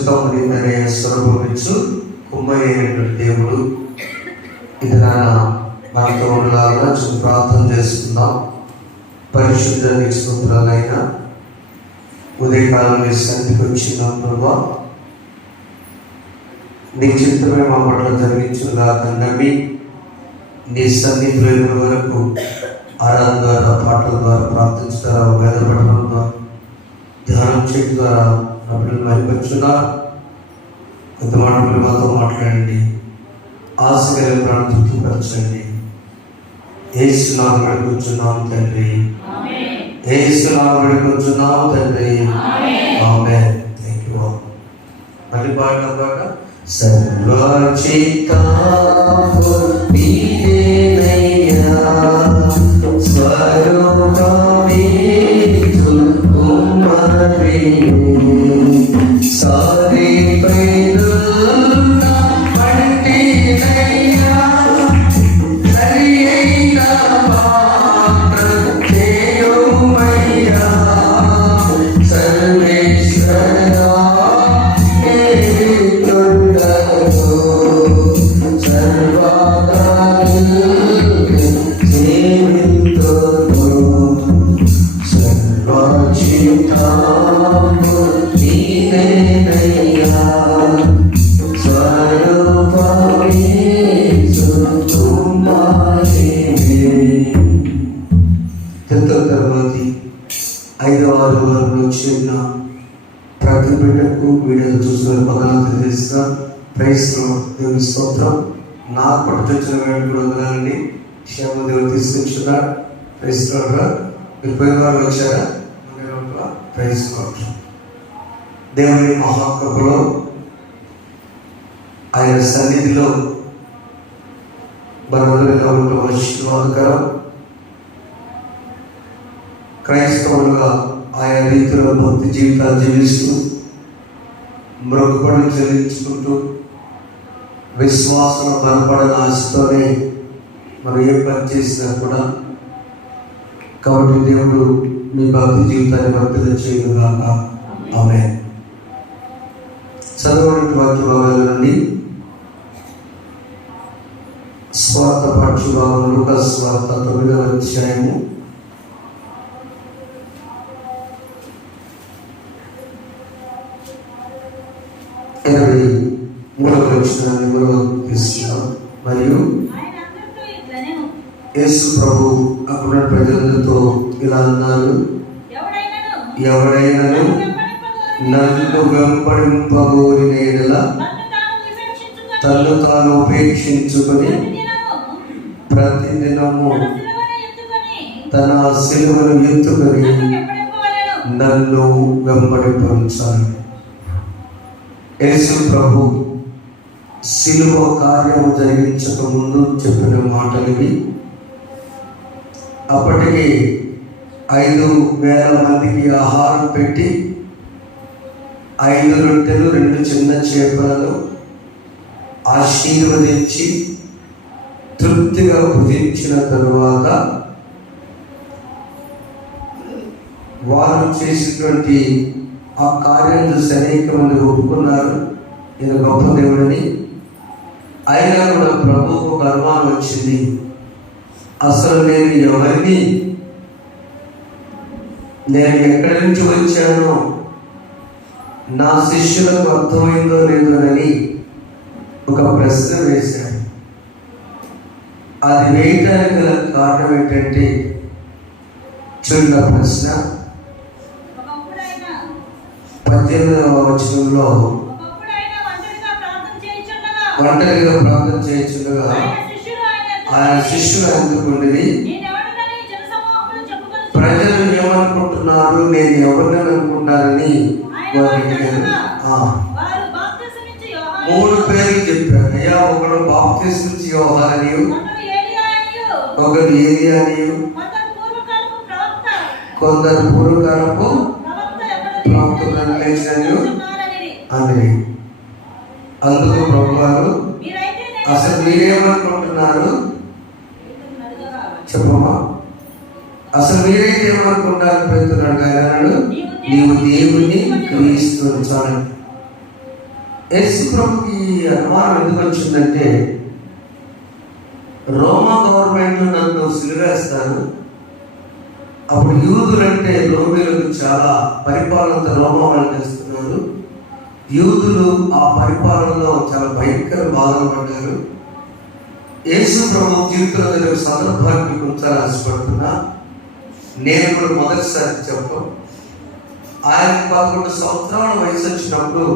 పరిశుద్ధమైన స్వరూపించు కుమ్మరైనటువంటి దేవుడు ఇది మనతో ఉండలాగా ప్రార్థన చేస్తున్నాం. పరిశుద్ధ స్తోత్రాలైన ఉదయకాలం నీ సన్నిధికి వచ్చిన ప్రభా, నీ చిత్తమే మా పట్ల జరిగించుగాక నమ్మి నీ సన్నిధిలో ఇప్పటి వరకు ఆరాధన ద్వారా, పాటల ద్వారా, ప్రార్థించడం ద్వారా, వేద పఠనం ద్వారా, ధ్యానం చేయడం ద్వారా నా పిల్లలు మరిపరుచున్నారు. కొంత మాటలు మాతో మాట్లాడండి, ఆశగల తృప్తిపరచండి. యేసు నామములో కూర్చున్నాం తండ్రి, యేసు నామములో కూర్చున్నాం తండ్రి. ఆమేన్. Thank you. మళ్ళీ పాట సర్వచిత్తాపు నీవేనయ్యా, స్వరూపమే కుమ్మరి సారి పైరున్న పట్టినయ్యా, సరి అయిన పాత్ర చేయుమయ్యా, సర్వేశ్వరా ప్రతి బిడ్డకు వీడియోలు చూసిన పదనాలు తెలియజేస్తా. ప్రైస్ దేవుని స్తోత్రం. నా పట్టుచిన వేడు కూడా వదలాలని క్షేమ దేవుడు తీసుకొచ్చున్నాడు. ప్రైస్ మీరు పోయిన వారు వచ్చారా? ప్రైస్ దేవుని మహాకృపలో ఆయన సన్నిధిలో బలవంతంగా ఉండటం ఆశీర్వాదకరం. క్రైస్తవులుగా ఆయా రీతిలో భక్తి జీవితాలు జీవిస్తూ, మృగపడులు చెల్లించుకుంటూ, విశ్వాసం బలపడని ఆశతోనే మనం ఏ పని చేసినా కూడా. కాబట్టి దేవుడు మీ భక్తి జీవితాన్ని వర్తిల్ల చేయగాక. ఆమేన్. చదవని వాక్య భాగాల నుండి స్వార్థ పాఠ్య భాగం లూకాసు వార్త 9వ అధ్యాయము 23వ వచనాన్ని మనం తీసుకున్నాం. మరియు యేసు ప్రభు అక్కడ ప్రజలతో ఇలా అన్నారు, ఎవడైనాను నన్ను వెంబడింపగోరిన యెడల తన్ను తాను ఉపేక్షించుకొని ప్రతిదినము తన శిలువను ఎత్తుకొని నన్ను వెంబడించాలి. యేసు ప్రభు శిలువ కార్యం జరిగించక ముందు చెప్పిన మాటలివి. అప్పటికి 5,000 మందికి ఆహారం పెట్టి 5 రొట్టెలు 2 చిన్న చేపలను ఆశీర్వదించి తృప్తిగా భుజించిన తరువాత వారు చేసినటువంటి ఆ కార్యం చూసి అనేక మంది ఒప్పుకున్నారు, ఈయన గొప్ప దేవుడని. అయినా కూడా ప్రభువుకు ఒక అనుమానం వచ్చింది, అసలు నేను ఎవరిని, నేను ఎక్కడి నుంచి వచ్చానో నా శిష్యులకు అర్థమైందో లేదోనని ఒక ప్రశ్న వేశాడు. అది వేయటానికి గల కారణం ఏంటంటే, చిన్న ప్రశ్న 18వ వచనంలో ఒంటరిగా ప్రార్థన చేయించుండగా ఆయన శిష్యులు అందుకుండి, ప్రజలు ఏమనుకుంటున్నారు, నేను ఎవరిని అనుకుంటారని వారికి 3 పేర్లు చెప్పారు. అయ్యా, ఒకడు బాప్తిస్మిచ్చి యోహాననియు, ఒకడు ఏలియా అనియు, కొందరు పూర్వకాలపు ప్రవక్తలను లేచారు అని. అందుకు ప్రభువారు, అసలు మీరేమనుకుంటున్నారు చెప్పమ్మా, అసలు మీరైతే ఏమనుకుంటారు పెడుతున్నాడు ఆయన, నీవు దేవుని క్రీస్తు. యేసు ప్రభుకి ఈ అనుమానం ఎందుకు వచ్చిందంటే, రోమా గవర్నమెంట్ నన్ను సిలువేస్తారు, అప్పుడు యూదులంటే రోమీలకు చాలా పరిపాలన రోమా వాళ్ళు చేస్తున్నారు, యూదులు ఆ పరిపాలనలో చాలా భయంకర బాధలు పడ్డారు. యేసు ప్రభు జీవితంలో జరిగే సందర్భాన్ని మీకు ఉంచాలని ఆశపడుతున్నా. నేను కూడా మొదటిసారి చెప్పాను, ఆయన 11 సంవత్సరాల వయసు వచ్చినప్పుడు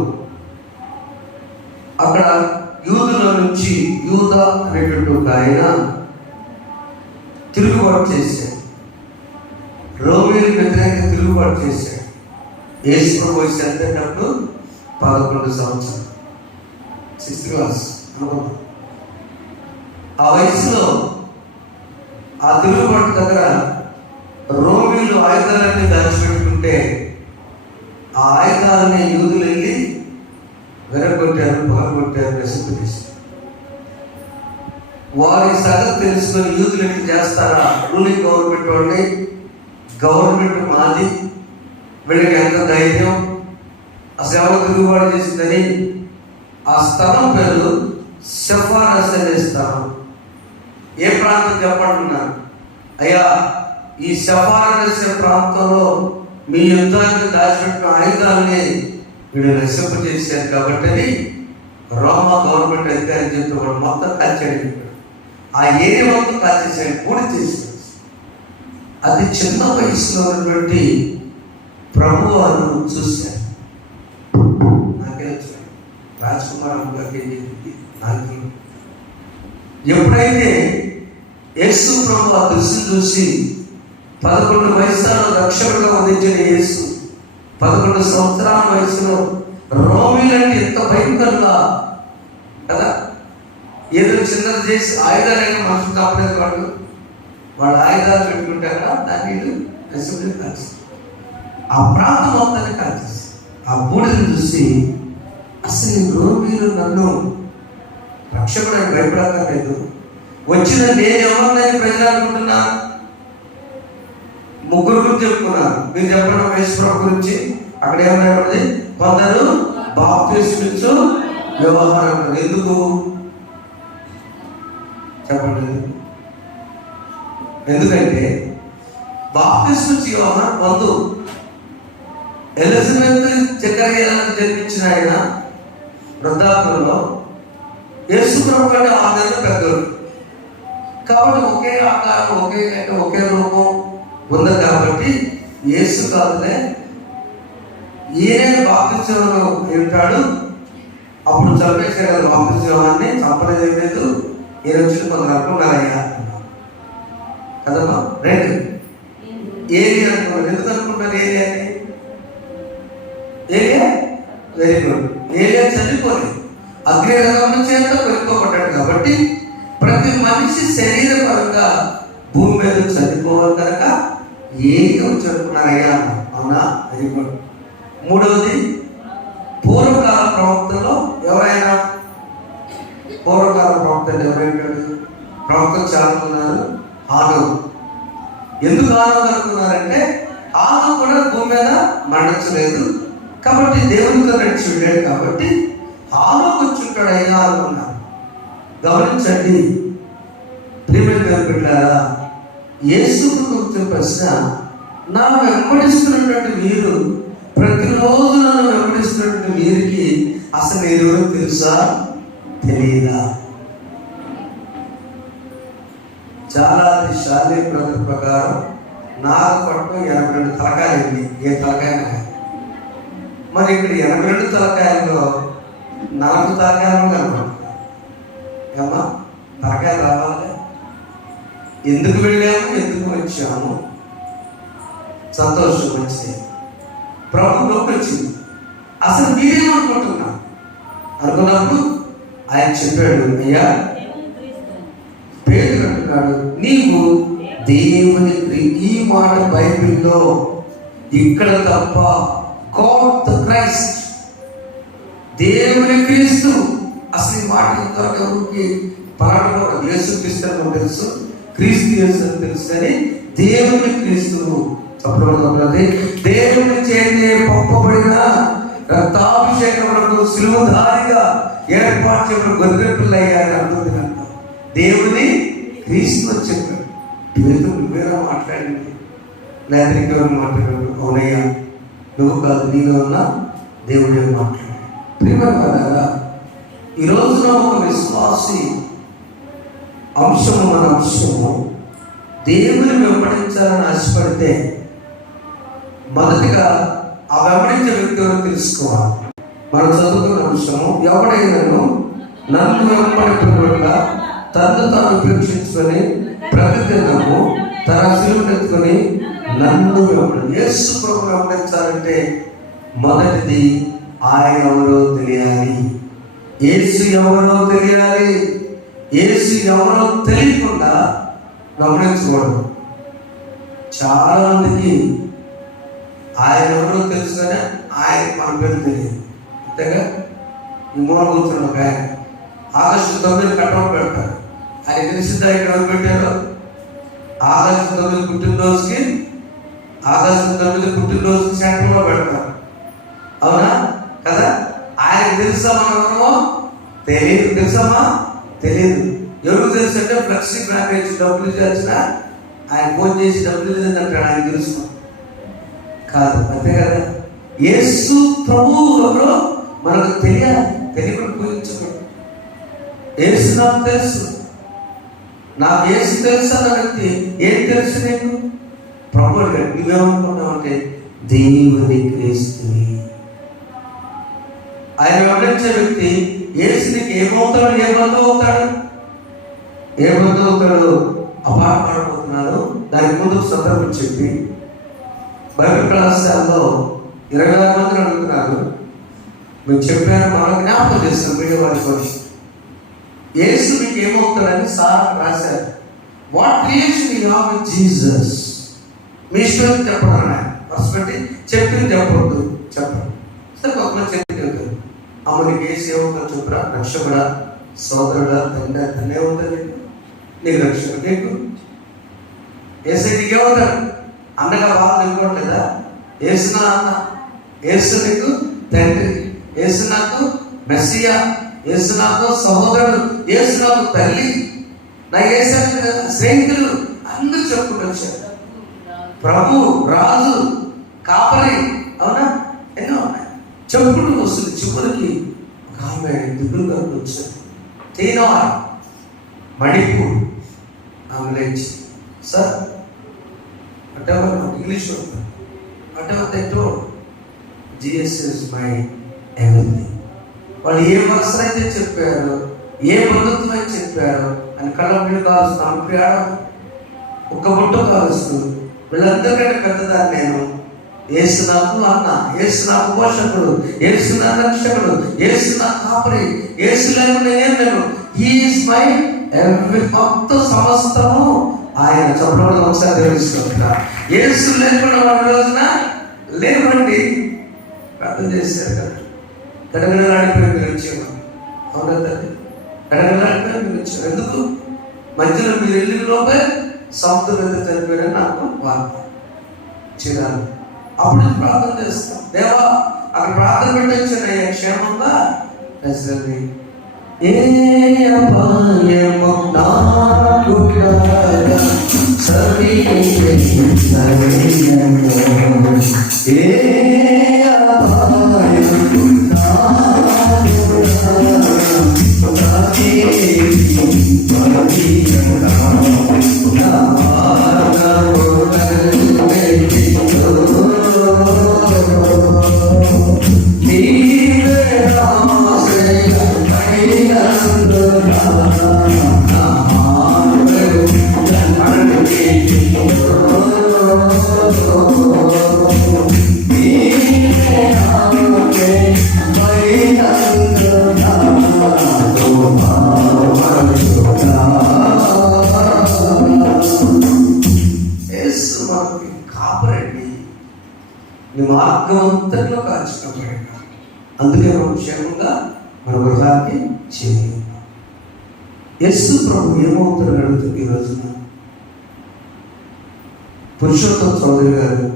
అక్కడ యూదుల నుంచి యూదా అనేటువంటి ఒక ఆయన తిరుగుబాటు చేశాడు, రోమీలకు వ్యతిరేకంగా తిరుగుబాటు చేశాడు. యేసు ప్రభు వయసు ఎంతప్పుడు 11 సంవత్సరాలు, 6th క్లాస్ అనుకున్నాం. ఆ వయసులో ఆ తిరుగుబాటు దగ్గర రోమీలు ఆయుధాలన్నీ దాచిపెట్టుకుంటే ఆ ఆయుధాలని యూదులు వెళ్ళి వెరగొట్టారు, పగలగొట్టారు, నశింపు చేశారు. వారి సంగతి తెలుసుకొని యూదులు ఎట్లా చేస్తారా, రూలింగ్ గవర్నమెంట్ వాళ్ళని, గవర్నమెంట్ మాది, వీళ్ళకి ఎంత ధైర్యం, అసలు ఎవరు తిరుగుబాటు చేసిందని ఆ స్థలం పేరు సెఫారస్ అనే స్థలం. ఏ ప్రాంతం చెప్పంటున్నారు? అయ్యా, ఈ సెఫారస్ ప్రాంతంలో మీ యుద్ధానికి దాచిపెట్టిన ఆయుధాలని వీళ్ళు నశింప చేశారు కాబట్టి అని రోమా గవర్నమెంట్ అధికారి చెప్తే వాడు మొత్తం కాల్చాడు. ఆ ఏరియా మొత్తం కాల్చేసాడు, పూర్తి చేశాడు. అది చిన్న వయసులో ఉన్నటువంటి ప్రభు వారు చూశారు. నాకే వచ్చాడు రాజ్కుమార్ అమ్మగారికి నాకు. ఎప్పుడైతే యేసు ప్రభు ఆ దృష్టి చూసి 11 వయసులో రక్షకుడుగా అందించిన యేసు 11 సంవత్సరాల వయసులో రోమీలంటే ఎంత భయంకరంగా కదా, ఏదో చిన్నది చేసి ఆయుధాలైనా మనుషులు కాపలేదు వాళ్ళు, వాళ్ళ ఆయుధాలు పెట్టుకుంటారా దాన్ని నశింపు కాల్చి ఆ ప్రాంతం మొత్తాన్ని కాల్చేసి ఆ బూడిని చూసి అసలు రోమీలు నన్ను రక్షకుడు భయపడక్కర్లేదు, వచ్చిన నేను ఎవరినైనా ప్రజలు అనుకుంటున్నా. ముగ్గురు గురించి చెప్పుకున్నారు, మీరు చెప్పడం యేసు గురించి. అక్కడ ఏమన్నా కొందరు బాప్తిస్మిచ్చు వ్యవహారం. ఎందుకు చెప్పండి? ఎందుకంటే బాప్తిస్మిచ్చు వ్యవహారం పొందు ఎలిజబెత్ చక్రవర్తి జన్మించిన ఆయన వృద్ధాప్యంలో యేసు ప్రభు కంటే 6 నెలలు పెద్దలు కాబట్టి ఒకే ఆకారం, ఒకే రూపం ఉంది కాబట్టి యేసు కాదులే, ఈయన బాప్తిస్మం ఉంటాడు, అప్పుడు చంపేసే కదా బాప్తిస్మాన్ని, చంపలేదు లేదు, ఈయన వచ్చి కొందరు అనుకున్నారయ్యా కదమ్మా. రెండు ఏరియా అనుకున్నారు. ఎందుకు అనుకుంటారు ఏరియాని? Area very good. ఏరియా చనిపోలేదు, అగ్నిరథం చేత పెట్టుకోబడ్డాడు కాబట్టి ప్రతి మనిషి శరీరపరంగా భూమి మీద చనిపోవాలి కనుక ఏదో చదువుకున్నారయ్యా. అవునా? అది కూడా. మూడవది, పూర్వకాల ప్రవక్తలో ఎవరైనా, పూర్వకాల ప్రవక్తలు ఎవరైనాడు? ప్రవక్తలు చాలా ఉన్నారు. ఆనవు. ఎందుకు ఆనవు అనుకున్నారంటే ఆనవు కూడా భూమి మీద మరణించలేదు కాబట్టి దేవునితో నడిచి వెళ్ళాడు కాబట్టి ఆనవు వచ్చుంటాడు అయ్యా అనుకున్నారు. గమనించండి ప్రియమైన బిడ్డలారా, యేసు ప్రభువు ప్రశ్న, నా వెంబడిస్తున్నటువంటి మీరు, ప్రతిరోజు నన్ను వెంబడిస్తున్నటువంటి వీరికి అసలు ఎవరో తెలుసా తెలియదా? చాలా శాలీ ప్రకారం నాకు పట్టు 82 తలకాయలు. ఏ తలకాయ? మరి ఇక్కడ 82 తలకాయల్లో 4 తలకాయలు కనపడుతుంది. ఏమ్మా, తలకాయ రావాలి. ఎందుకు వెళ్ళాము, ఎందుకు వచ్చాము? సంతోషం మంచిది, ప్రభు నొప్పి వచ్చింది. అసలు మీరేమనుకుంటున్నా అనుకున్నప్పుడు ఆయన చెప్పాడు, అయ్యా పేతురు అంటున్నాడు, నీవు దేవుని. ఈ మాట బైబిల్లో ఇక్కడ తప్ప, గాడ్ ద క్రైస్ట్, దేవుని క్రీస్తు. అసలు ఈ మాట ఇంతవరకు ఎవరికి పలానా యేసు క్రీస్తు అని తెలుసు, క్రీస్తు యేసు అని తెలుసు, కానీ దేవుని క్రీస్తు చెప్పబడుతున్నది. దేవుని చేతే పంపబడిన రక్తాభిషేకములకు సులువుదారిగా ఏర్పాటు చేయడం గొర్రె పిల్ల అయ్యారు అంటుంది కనుక దేవుని క్రీస్తు అని చెప్పాడు. నువ్వేనా మాట్లాడింది లేదా ఇంకెవరు మాట్లాడాడు? అవునయ్యా, నువ్వు కాదు, నీలో ఉన్న దేవుడే మాట్లాడాడు. ప్రియమైన ఈ రోజున ఒక విశ్వాసి అంశము, మన అంశము దేవుని వెంబడించాలని ఆశపడితే మొదటిగా ఆ వెంబడించే వ్యక్తి ఎవరో తెలుసుకోవాలి. మనం చదువుకున్న అంశము, ఎవడైనాను నన్ను వెంబడింపకుండా తను తాను ఉపేక్షించుకొని ప్రతిదినము తన సిలువనెత్తుకొని నన్ను యేసు ప్రభువును వెంబడించాలంటే మొదటిది ఆయన ఎవరో తెలియాలి. యేసు ఎవరో తెలియాలి. యేసు ఎవరో తెలియకుండా వెంబడించకూడదు. చాలా మందికి ఆయన ఎవరో తెలుసు కానీ ఆయన మన పేరు తెలియదు. అంతేగా ఈ మూల కూర్చున్న ఒక ఆయన ఆగస్టు 9 కట్టడం పెడతారు. ఆయన తెలిసిందా ఇక్కడ ఎవరు పెట్టారు? ఆగస్టు 9 పుట్టినరోజుకి సెంటర్లో పెడతారు. అవునా కదా? ఆయన తెలుసా మనం ఎవరో? తెలియదు. తెలుసామా? తెలియదు. ఎవరికి తెలుసు అంటే ఫ్లెక్సీ ప్యాకేజ్ డబ్బులు చేసిన ఆయన ఫోన్ చేసి డబ్బులు లేదంటాడు. ఆయన తెలుసు కాదు, అంతే కదా? యేసు ప్రభువు ఎవరో మనకు తెలియాలి. తెలియకుండా పూజించకూడదు. యేసు నాకు తెలుసు, నాకు యేసు తెలుసు అన్న వ్యక్తి ఏం తెలుసు నీకు? ప్రభు అడిగాడు, నువ్వేమనుకుంటావు అంటే దేవుని క్రీస్తుని. ఆయన వెంబడించే వ్యక్తి యేసు నీకు ఏమవుతాడు? ఏ బంధువు అవుతాడు? ఏ బంధువు అవుతాడు? అపార్థపడిపోతున్నాడు. దానికి ముందు సందర్భం చెప్పి బైబిల్ కళాశాలలో 26 మందిని అడుగుతున్నారు. మీకు చెప్పాను, మనం జ్ఞాపకం చేస్తాం. వీడియో వారి కోసం యేసు మీకు ఏమవుతాడని సార్ రాశారు. What relation you have with Jesus? మీ ఇష్టం చెప్పడం పర్స్పెక్టివ్ చెప్పింది చెప్పవద్దు, చెప్పండి. సరే ఒక చెప్తుంది, అమ్మనికి యేసు ఏమవుతాడు చెప్పురా? రక్షకుడా, సోదరుడా, తండ్రి, తనే అవుతుంది నీకు రక్షకుడు. నీకు యేసు నీకు ఏమవుతాడు? అన్నగా బాగా తెలుసుకోవట్లేదా? యేసు నా అన్న, యేసు నీకు తండ్రి, యేసు నాకు మెస్సియా, యేసు నాకు సహోదరుడు, యేసు నాకు తల్లి, నా యేసు స్నేహితులు అందరూ చెప్పుకుంటూ వచ్చారు. ప్రభు, రాజు, కాపరి, అవునా? ఎన్నో ఉన్నాయి చెప్పుకుంటూ వస్తుంది. చివరికి ఒక ఆమె దిగులుగా వచ్చారు. తీనవా మణిపూర్. ఆమె లేచి, sir whatever English whatever they told, Jesus is my everything. వాళ్ళు ఏ వర్షం అయితే చెప్పారో, ఏ పద్ధతులు అయితే చెప్పారో అని కళ్ళ కాలుస్తూ అంటాడు. ఒక్క బుట్ట కాలుస్తూ వీళ్ళందరికంటే పెద్దదాన్ని నేను. యేసు నాకు అన్న, యేసు నాకు పోషకుడు, యేసు నా రక్షకుడు, యేసు నా కాపరి, యేసు లేకుండా ఏం లేదు. హీ ఈజ్ మై ఎవ్రీ, మొత్తం సమస్తము ఆయన. చెప్పడం ఒకసారి తెలుసుకుంటా. యేసు లేకుండా మన రోజున లేవండి. ప్రార్థన చేశారు కదా, గడగడలాడిపోయి మీరు వచ్చేవారు. అవునా తల్లి? గడగడలాడిపోయి మీరు వచ్చారు. ఎందుకు? మధ్యలో మీరు వెళ్ళిన లోపే సముద్రం ఎంత చనిపోయారని నాకు వార్త చిరాలు. అప్పుడు ప్రార్థన చేస్తాం, దేవా అక్కడ ప్రార్థన పెట్టొచ్చాను, అయ్యా క్షేమంగా ప్రజల్ని ఏ అపాయము నాకు రాగా సమీపించు సరైనను. ఏ అపాయము నాకు రాగా కాపరండి, నీ మార్గం అంతట్లో కాచుకోబడి. అందుకే మనం క్షేమంగా మన వృధాన్ని చేయాలి. యేసు ప్రభు ఏమవుతాడు అడుగుతుంది ఈ రోజున. పురుషోత్తమ చౌదరి గారు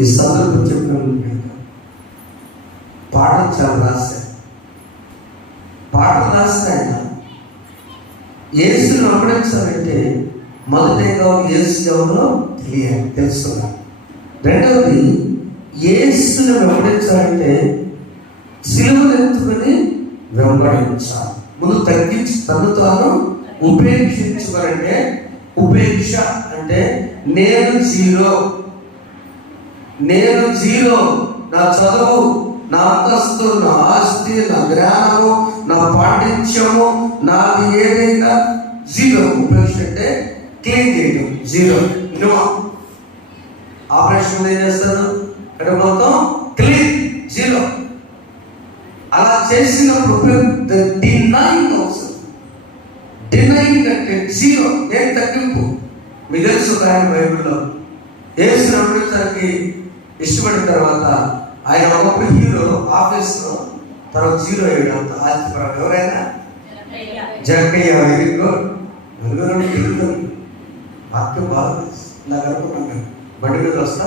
ఈ సందర్భం చెప్పిన పాటలు చాలా రాశారు. పాటలు రాస్తే ఆయన యేసును వెంబడించాలంటే మొదటిగా యేసు ఎవరో తెలియాలి, తెలుసుకున్నాను. రెండవది, యేసును వెంబడించాలంటే సిలువను ఎత్తుకొని వెంబడించాలి. ముందు తగ్గించి తను తాను ఉపేక్షించుకోవాలంటే, ఉపేక్ష అంటే నేను జీరో, నా చదువు, నా అంతస్తు, నా ఆస్తి, నా జ్ఞానము, నా పాండిత్యము, నాది ఏదైనా జీరో. ఉపేక్ష అంటే క్లీన్ చేయడం, జీరో. నో, ఆపరేషన్ ఏం చేస్తారు అంటే మొత్తం క్లీన్, జీరో. అలా చేసినప్పుడు డినైంగ్ అవసరం. డినైంగ్ అంటే జీరో, ఏం తగ్గింపు. మీకు తెలుసు ఆయన బైబిల్లో యేసు నమ్మడానికి ఇష్టపడిన తర్వాత ఆయన ఒకప్పుడు హీరో ఆఫీస్లో, తర్వాత జీరో అయ్యాడు. అంత ఆస్తిపరం. ఎవరైనా జక్కయ్య వాక్యం బాగా ఇలా కనుక్కున్నాను. బండి మీద వస్తా,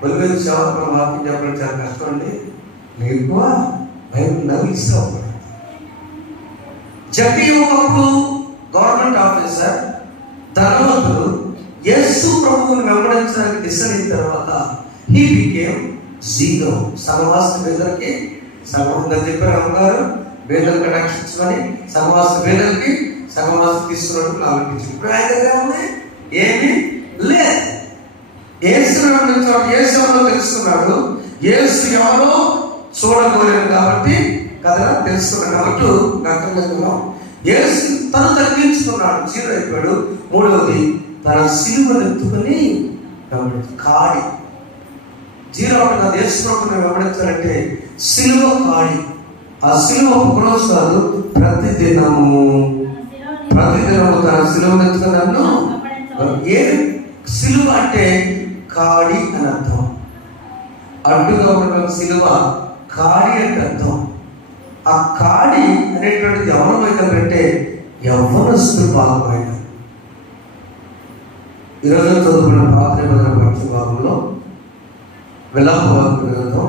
బండి మీద సేవకులు వాక్యం చెప్పడం చాలా కష్టం అండి. మీకు ఎక్కువ బైబిల్ నవ్విస్తాం. జక్కయ్య ఒకప్పుడు గవర్నమెంట్ ఆఫీసర్, ధనవంతుడు. యేసు ప్రభువుని వెంబడించడానికి డిసైడ్ అయిన తర్వాత హీ బికేమ్ జీరో. సగవాస పేదలకి సగం చెప్పారు అమ్మగారు, పేదలకు రక్షించమని. సగవాస పేదలకి సగవాసం తీసుకున్నట్టు ఆలోచించారు. ఇప్పుడు ఆయన దగ్గర ఉంది ఏమీ లేదు. యేసు వెంబడించాడు, యేసు ఎవరో తెలుసుకున్నాడు. యేసు ఎవరో చూడగోలేదు కాబట్టి కదా తెలుసుకున్నాడు. కాబట్టి గతంలో యేసు తను తగ్గించుకున్నాడు, జీరో అయిపోయాడు. మూడవది, తన సిలువను ఎత్తుకొని కాడి, జీరో ఉంటుంది. యేసు ప్రభువుని వెంబడించాలంటే సిలువ కాడి. ఆ సిలువ ఒకరోజు కాదు, ప్రతిదినము తన సిలువను ఎత్తుకొని నన్ను. ఏ సిలువ అంటే కాడి అని అర్థం. అడ్డుగా ఉన్న సిలువ కాడి అంటే అర్థం. ఆ కాడి అనేటువంటిది ఎవరి వైఖరంటే యవ్వనస్తులు భాగమైన. ఈరోజు చదువుకున్న పాత నిబంధన పక్ష భాగంలో విలాపవాక్య గ్రంథం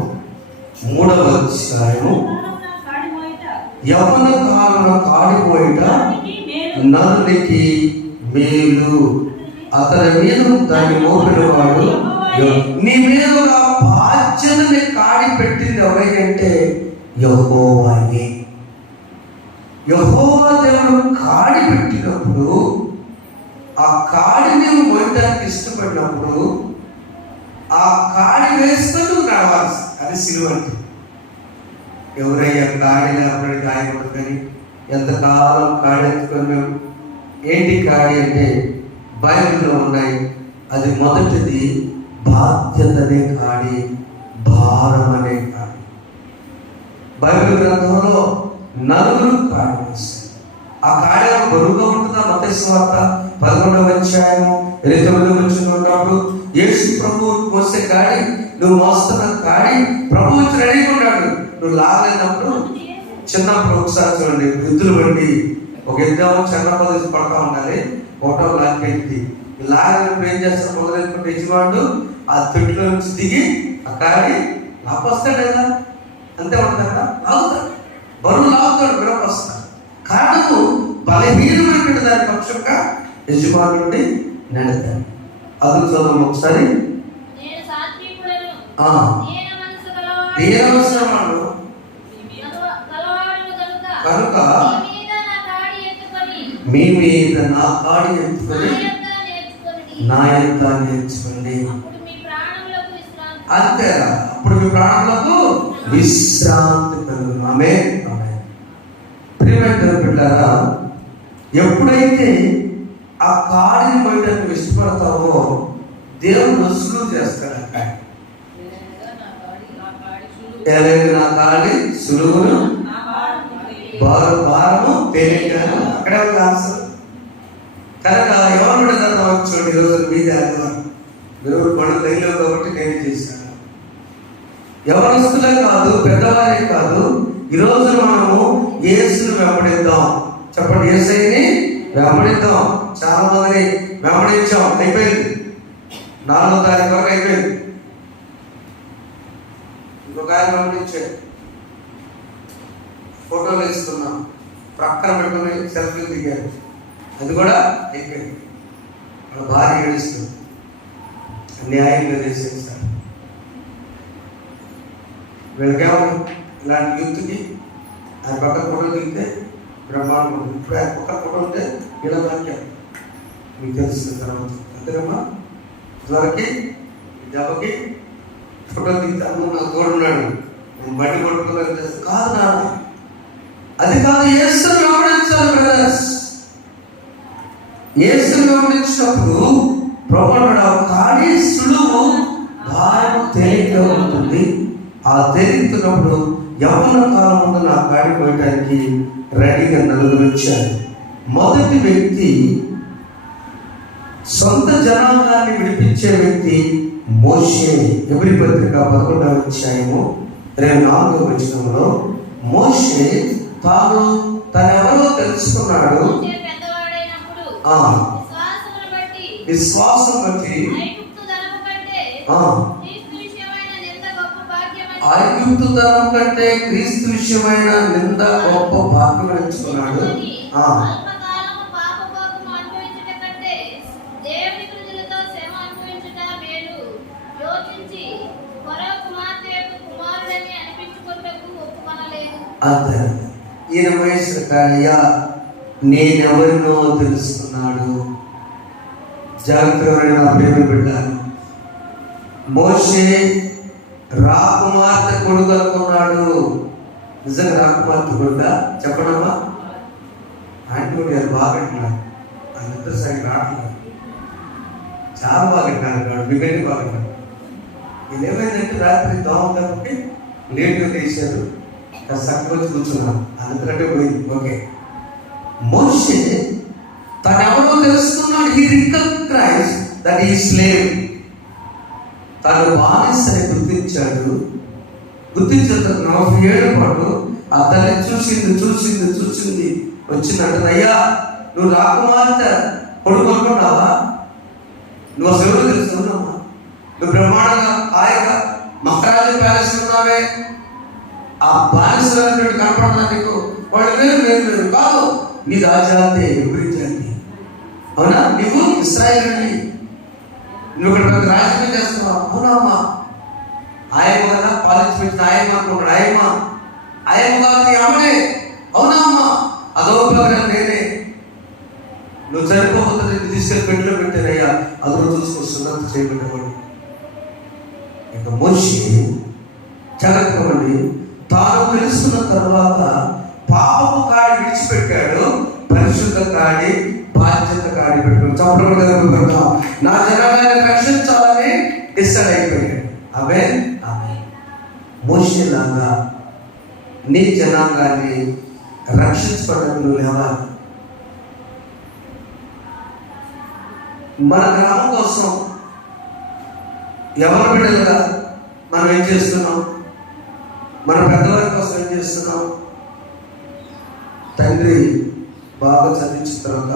3వ అధ్యాయము, యవ్వన కాలంలో కాడిపోయిట నరునికి మేలు, అతని మీద దాన్ని మోపిన వాడు. నీ మీద బాధ్యతని కాడి పెట్టింది ఎవరైతే యెహోవాయే. యెహోవా దేవుడు కాడి పెట్టినప్పుడు, ఆ కాడి నీవు మోయడానికి ఇష్టపడినప్పుడు ఆ కాడి వేసుకొని నడవాల్సి, అది సిలువ అంటే. ఎవరయ్యా కాడి లేకపోతే గాయపడదు కానీ ఎంతకాలం కాడి ఎత్తుకొని మేము. ఏంటి కాడి అంటే బైబిల్లో ఉన్నాయి. అది మొదటిది బాధ్యత అనే కాడి, భారం అనే కాడి. బైబిల్ గ్రంథంలో నలుగురు కాడి వేస్తారు. ఆ కాడి బరువుగా ఉంటుందా? మత్తయి సువార్త 11వ అధ్యాయము 29వ వచనంలో ఉన్నప్పుడు యేసు ప్రభువు మోసే కాడి, నువ్వు మోస్తున్న కాడి ప్రభు వచ్చి రెడీగా ఉన్నాడు. నువ్వు లాగలేనప్పుడు, చిన్నప్పుడు ఒకసారి చూడండి, ఎద్దులు బండి ఒక ఎద్దాము చిన్నప్పుడు పడతా ఉండాలి, ఒకటో లాగేది. లాగినప్పుడు ఏం చేస్తారు? మొదలెట్టుకుంటే యజమానుడు ఆ తొట్టిలో నుంచి దిగి ఆ కాడి లాపొస్తాడు కదా, అంతే ఉంటుంది కదా, లాగుతాడు, బరువు లాగుతాడు, విడపొస్తాడు. కారణము బలహీనమైన దాని పక్షంగా యజమానుడిని నడతాడు. అది చదువు ఒకసారి. కనుక మీ మీద నా కాడి ఎత్తుకొని నా యొక్క నేర్చుకోండి. అంతేరా, అప్పుడు మీ ప్రాణములకు విశ్రాంతి కలుగును. ఆమేన్. ప్రియమైన బిడ్డలారా, ఎప్పుడైతే ఆ కాడిని పోయడానికి ఇష్టపడతావో దేవుడు సులువు చేస్తాడు. నా కాడి సులువును, భారము తేలికను. అక్కడే ఒక ఆన్సర్. కనుక ఎవరు బిడ్డ వచ్చాడు ఈరోజు మీద మీరు పడు లైన్లో కాబట్టి నేను చేశాను. ఎవరస్తులే కాదు, పెద్దవారే కాదు, ఈరోజు మనము యేసును వెంబడిద్దాం. చెప్పండి, యేసయ్యని వెంబడిద్దాం. చాలా మందిని వెంబడించాం, అయిపోయింది. 4వ తారీఖు వరకు అయిపోయింది. ఇంకొక ఆయన వెంబడించాడు. ఫోటోలు వేసుకున్నాం, ప్రక్కన పెట్టుకుని సెల్ఫీలు దిగారు, అది కూడా అయిపోయింది. వాళ్ళ భార్య ఏడుస్తుంది, న్యాయంగా చేసేది సార్. వీళ్ళకేమో ఇలాంటి యూత్కి ఆయన పక్క ఫోటో దిగితే బ్రహ్మాండం ఉంటుంది. ఇప్పుడు ఆయన పక్క ఫోటో ఉంటే ఇలా వాక్యం మీకు తెలుస్తుంది తర్వాత. అంతేనమ్మా, ఇదివరకు దెబ్బకి ఫోటో దిగితే అమ్మ నాకు తోడున్నాడు, నేను బండి కొట్టుకోలేదు కాదు నాన్న, అది కాదు. యేసుని వెంబడించాలి బ్రదర్స్. యేసుని వెంబడించినప్పుడు ప్రభువుడు కాడి సులువు, భారం తేలికగా ఉంటుంది. ఆ తేలితున్నప్పుడు యవ్వన కాలం ముందు నా కాడి పోయడానికి రెడీగా నలుగురు వచ్చారు. మొదటి వ్యక్తి సొంత జనాంగాన్ని విడిపించే వ్యక్తి మోషే. ఎబ్రీ పత్రిక 11వ అధ్యాయము 24వ వచనంలో మోషే తనెవరో తెలుసుకున్నాడు. విశ్వాసం బట్టి ఐగుప్తు ధనం కంటే క్రీస్తు విషయమైన నింద గొప్ప భాగ్యం ఎంచుకున్నాడు. అంతే, ఈయన వయసు కాయ్యా నేనెవరినో తెలుసుకున్నాడు. జాగ్రత్తగా ప్రేమ పెట్టాను. మోషే రాకుమార్తె కొడుకు అనుకున్నాడు. నిజంగా రాకుమార్తె కొడుక చెప్పడమ్మా? ఆంటీ గారు బాగా అంటున్నారు, ఆయన ఇద్దరు సైడ్ రావట్లేదు, చాలా బాగా అంటున్నారు, బిగండి బాగా అంటున్నారు. ఇది ఏమైందంటే రాత్రి దోమ కాబట్టి లేట్గా తీశారు, చక్కగా వచ్చి కూర్చున్నాను, అందుకంటే పోయింది. ఓకే, మోషే తనెవరో తెలుసుకున్నాడు. He recognize that he slave. తను బానిసని గుర్తించాడు. గుర్తించిన 40 ఏళ్ల పాటు ఆ తల్లి చూసింది వచ్చినట్టు, అయ్యా నువ్వు రాకుమార్తె కొడుకు అనుకున్నావా? నువ్వు అసలు ఎవరు తెలుసుకున్నావా? నువ్వు బ్రహ్మాండంగా హాయిగా మహారాజు ప్యాలెస్ ఉన్నావే, ఆ బానిసలు కనపడదా నీకు? వాళ్ళు వేరు కాదు, నీ రాజాతే విపరీతాన్ని. అవునా, నువ్వు ఇశ్రాయేలుని, నువ్వు ఇక్కడ పెద్ద రాజకీయం చేస్తున్నావు. అవునా అమ్మా, ఆయమ్మ కదా పాలించి పెట్టిన ఆయమ్మ అనుకున్నాడు. ఆయమ్మ కాదు అమ్మనే. అవునా అమ్మా, అదో ప్రకారం నేనే. నువ్వు చనిపోతుంది తీసుకెళ్ళి పెట్టిలో పెట్టానయ్యా, అదో చూసుకొస్తున్నా చేయబెట్టేవాడు. ఇక మనిషి జాగ్రత్తగా తాను తెలుసుకున్న తర్వాత పాపపు కాడి విడిచిపెట్టాడు, పరిశుద్ధ కాడి బాధ్యత కాడి పెట్టుకుని చంపడం నా జనాంగాన్ని రక్షించాలని డిసైడ్ అయిపోయాడు. అవే మోషేలాగా నీ జనాంగాన్ని రక్షించబడడానికి నువ్వు లేవాలి. మన గ్రామం కోసం ఎవరి బిడ్డలుగా మనం ఏం చేస్తున్నాం? మన పెద్దవారి కోసం ఏం చేస్తున్నాం? తండ్రి బాగా చదివించిన తర్వాత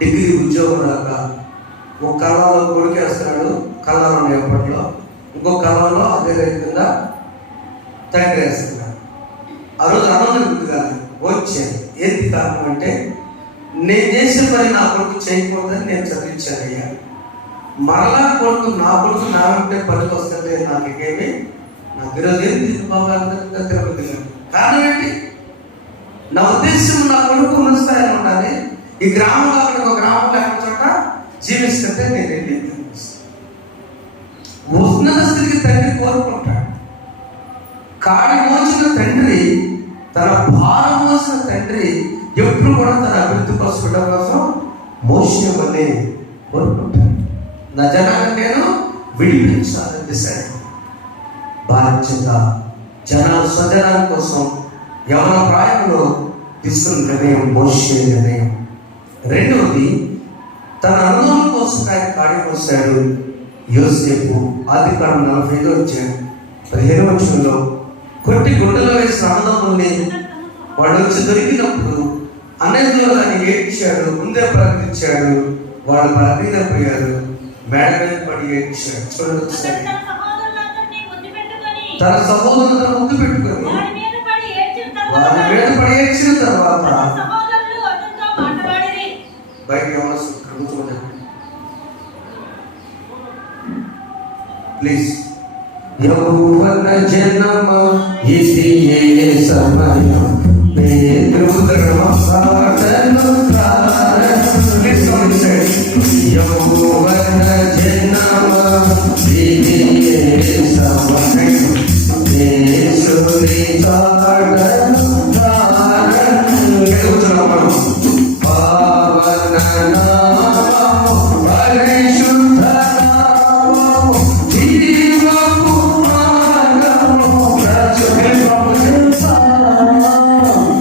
డిగ్రీ ఉద్యోగం రాక ఒక కళలో కొడుకేస్తాడు, కళలో ఎప్పట్లో ఇంకో కళలో అదే రైతుగా తండ్రి వేస్తున్నాడు. ఆ రోజు అన్నం గుర్తుగా వచ్చాను. ఏంటి కారణం అంటే, నేను చేసిన పని నా కొడుకు చేయకూడదని నేను చదివించానయ్యా. మరలా కొడుకు నా వెంటనే పనికి వస్తుంటే నాకేమి నాకు ఈరోజు ఏం తిరుగుతుంది. కారణం ఏంటి? నా ఉద్దేశం నా కొడుకు ఉన్న స్థాయిలో ఉండాలి. ఈ గ్రామంలో ఒక గ్రామంలో ఎక్కడ చోట జీవిస్తుంటే నేను వెళ్ళి ఉన్నత స్థితికి తండ్రి కోరుకుంటాడు. కాడి మోసిన తండ్రి, తన భారం మోసిన తండ్రి ఎప్పుడు కూడా తన అభివృద్ధి కోసం బిడ్డ కోసం మోసిన వల్లే కోరుకుంటాడు. నా జనాన్ని నేను విడిపించాలని డిసైడ్ బాధ్యత. జనాల స్వజనాల కోసం యవన ప్రాయంలో తీసుకున్న నిర్ణయం మోషే నిర్ణయం. రెండవది, తన అనుభవం కోసం ఆయన కాడి మోసాడు. యోసేపు ఆదికాండం 45 వచ్చాడు 15వ వచనంలో కొట్టి గుండెలో వేసిన అన్నదమ్ముల్ని వాడు వచ్చి దొరికినప్పుడు అన్నయ్యలో దాన్ని ఏడ్చాడు, ముందే ప్రకటించాడు. వాళ్ళు ప్రకటిపోయారు, మేడ మీద పడి ఏడ్చాడు. చూడండి ఒకసారి, తన సహోదరులను ముద్దు పెట్టుకొని వారి మీద తర్వాత సహోదరులు అతనితో మాట్లాడిరి. బయట ఎవరు కూర్చోండి ప్లీజ్. యౌవన జన్మ ఇది ఏ సమయం పేదృద్రమ సాధను యౌవన జన్మ ఇది ఏ సమయం యేసుని సాధను కూర్చున్నాం. పావన నామము పరిశుద్ధ నామము జీవపు మార్గము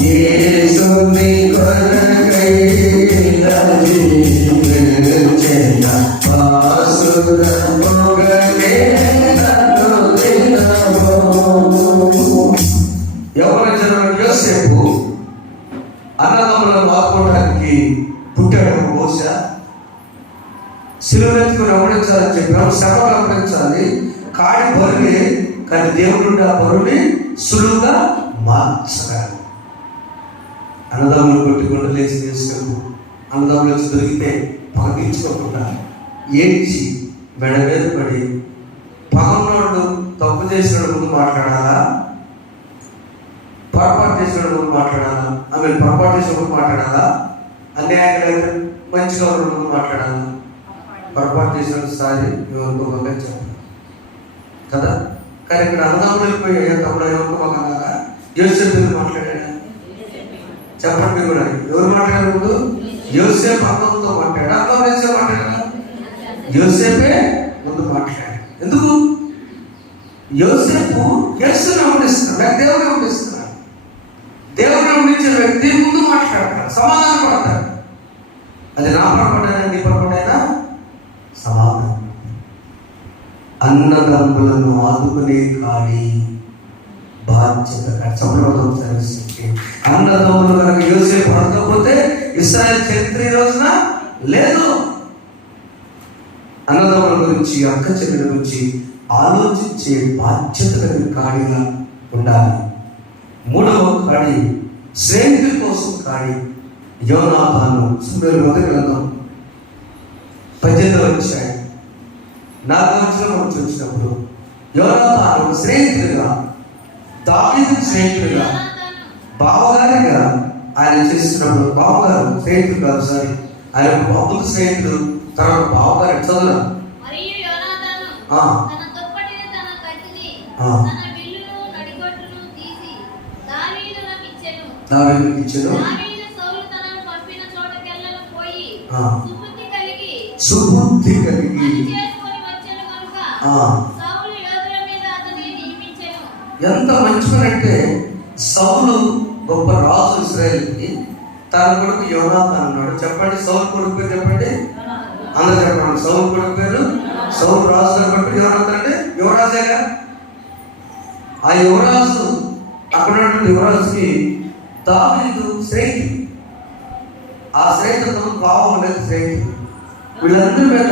యేసుని కొరకై జీవించిన పాసుర మొగలే నన్ను దినము. ఎవరి జనం యోసేపు అన్నదమ్ములను ఆపుకోవడానికి పుట్టాడు. బహుశా సిలువెత్తుకుని అమరించాలని చెప్పాము, శ్రమలు అమరించాలి, కాడి బరువే, కానీ దేవుడు ఆ బరువుని సులువుగా మార్చగలడు. అన్నదమ్ములు కొట్టుకుండా లేచి తీసుకెళ్ళి అన్నదమ్ములు వచ్చి దొరికితే పగపించుకోకుండా ఏడ్చి మెడ మీద పడి పగన్నోడు తప్పు చేసినాడు ముందు మాట్లాడాలా, పొరపాటు చేసినాడు ముందు మాట్లాడాలా, ఆమె పొరపాటు చేసిన ముందు మాట్లాడాలా, అన్యాయంగా లేక మంచిగా ఉన్న ముందు మాట్లాడాలా, పొరపాటు చేసిన సారి ఎవరికోగా చెప్పాలి కదా. కానీ ఇక్కడ అన్నదమ్ములు వెళ్ళిపోయి తమ్ముడు ఎవరికోగా యోసేపు మాట్లాడాడు. చెప్పండి మీరు కూడా, ఎవరు మాట్లాడారు ముందు? యోసేపు అన్నతో మాట్లాడాడు, అన్నం యోసేపు మాట్లాడారా? యోసేపే ముందు మాట్లాడాడు. ఎందుకు? యోసేపు యేసుని గమనిస్తున్నాడు, దేవుని గమనిస్తున్నాడు. దేవుని గమనించిన వ్యక్తి ముందు మాట్లాడతాడు, సమాధానం పడతాడు. అది నా పొరపాటైనా నీ పొరపాటైనా సమాధానం. అన్నదమ్ములను ఆదుకునే కాడి బాధ్యత సంప్రదాయం సరిస్తుంది. అన్నదమ్ములు కనుక యోసేపు పడకపోతే ఇశ్రాయేలు చరిత్ర ఈ రోజున లేదు. అన్నదమ్ముల గురించి, అక్క చెల్లెల గురించి ఆలోచించే బాధ్యత కలిగిన కాడిగా ఉండాలి. మూడవ కాడి స్నేహితుల కోసం కాడి. యోనాతాను సుమేరు గ్రంథం 18వ అధ్యాయం 4వ వచనం మనం చూసినప్పుడు యోనాతాను స్నేహితుడిగా, దావీదు స్నేహితుడిగా, బావగారిగా ఆయన చేస్తున్నప్పుడు, బావగారు స్నేహితుడు కాదు, సారీ ఆయన అద్భుత స్నేహితుడు, తర్వాత బావగారు చదువు సుబుద్ధి కలిగి ఎంత మంచివారంటే సౌలు గొప్ప రాజు ఇశ్రాయేలుకి, తన కొడుకు యోనాతాను అన్నాడు. చెప్పండి సౌలు కొడుకు పేరు చెప్పండి, అందరూ చెప్పండి. సౌలు కొడుకు పేరు సౌలు, రాజు కాబట్టి యోనాతాను అంటే యువరాజేగా. ఆ యువరాజు అక్కడ యువరాజుకి దావీదు స్నేహితుడు. ఆ స్నేహితుడు భావం లేదు స్నేహితుడు. వీళ్ళందరి మీద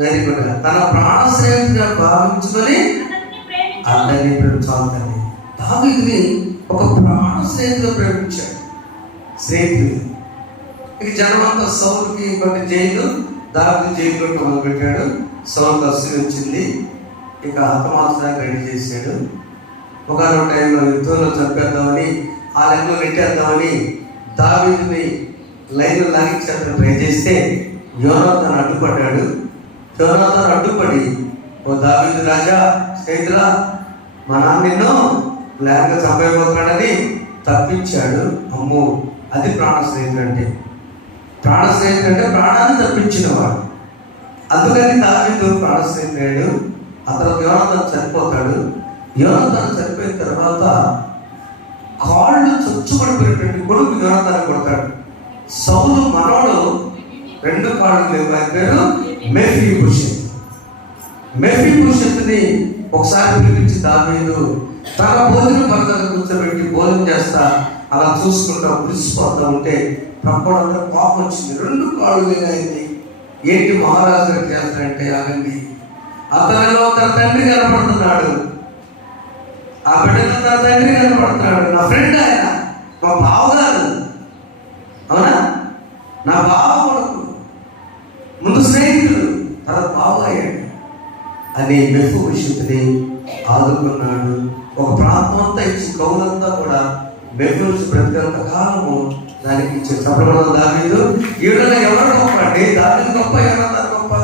వెరీ గుడ్, తన ప్రాణ స్నేహితుడిగా భావించుకొని అందరినీ ప్రేమించాలి. దావీదుని ఒక ప్రాణ స్నేహితుడిగా ప్రేమించాడు. స్నేహితుడు ఇక జనమంతా సౌలుకి కొన్ని జైలు, దావీదు జైలు కొట్టి మొదలుపెట్టాడు. సౌలు అసలు వచ్చింది, ఇక హతమార్చడానికి రెడీ చేశాడు. ఒకనొక టైంలో యుద్ధంలో చంపేద్దామని, ఆ లైన్లో నెట్టేద్దామని దావీదుని లైన్లో లాగించేందుకు ట్రై చేస్తే యోనాతాను అడ్డుపడ్డాడు. యోనాతాను అడ్డుపడి, ఓ దావీదు రాజా, స్నేహితులా, మా నాన్న నిన్ను ప్లాన్గా చంపైపోతున్నాడని తప్పించాడు. అమ్మో, అది ప్రాణ స్నేహితుడు అంటే. ప్రాణ స్నేహితుడు అంటే ప్రాణాన్ని తప్పించినవాడు. అందుకని దావీదు ప్రాణ స్నేహితుడు. ఆ తర్వాత యోనాతాను చనిపోతాడు. యోనాతాను చనిపోయిన తర్వాత కాళ్ళు చచ్చుపడిపోయినటువంటి కొడుకు యోనాతాను కొడతాడు. సౌలు మనోడు 2 కాళ్ళు లేవు, ఆయన పేరు మెఫీబోషెత్. మెఫీబోషెత్ని ఒకసారి పిలిపించి దావీదు తన భోజనం పక్కన కూర్చోబెట్టి భోజనం చేస్తా అలా చూసుకుంటా మురిసిపోతా ఉంటే ప్రక్కడంతా కోపం వచ్చింది. 2 కాళ్ళు లేనాయింది. ఏంటి మహారాజు గారికి చేస్తారంటే, ఆగండి, అతనిలో తన తండ్రి కనపడుతున్నాడు, ఆ బిడ్డలో తన తండ్రి కనపడుతున్నాడు. నా ఫ్రెండ్ ఆయన, మా బావగారు, అవునా, నా బావ కొడుకు, ముందు స్నేహితుడు, తర్వాత బావ అయ్యాడు అని మెఫీబోషెతుని ఆదుకున్నాడు. ఒక ప్రాంతం అంతా ఇచ్చి కౌలంతా కూడా మెఫీబోషెతు బ్రతికినంత కాలము దానికి ఇచ్చే చెప్పడం. దావీదు ఈడలో ఎవరు గొప్ప అండి? దావీదు గొప్ప, ఎవరన్నా గొప్ప?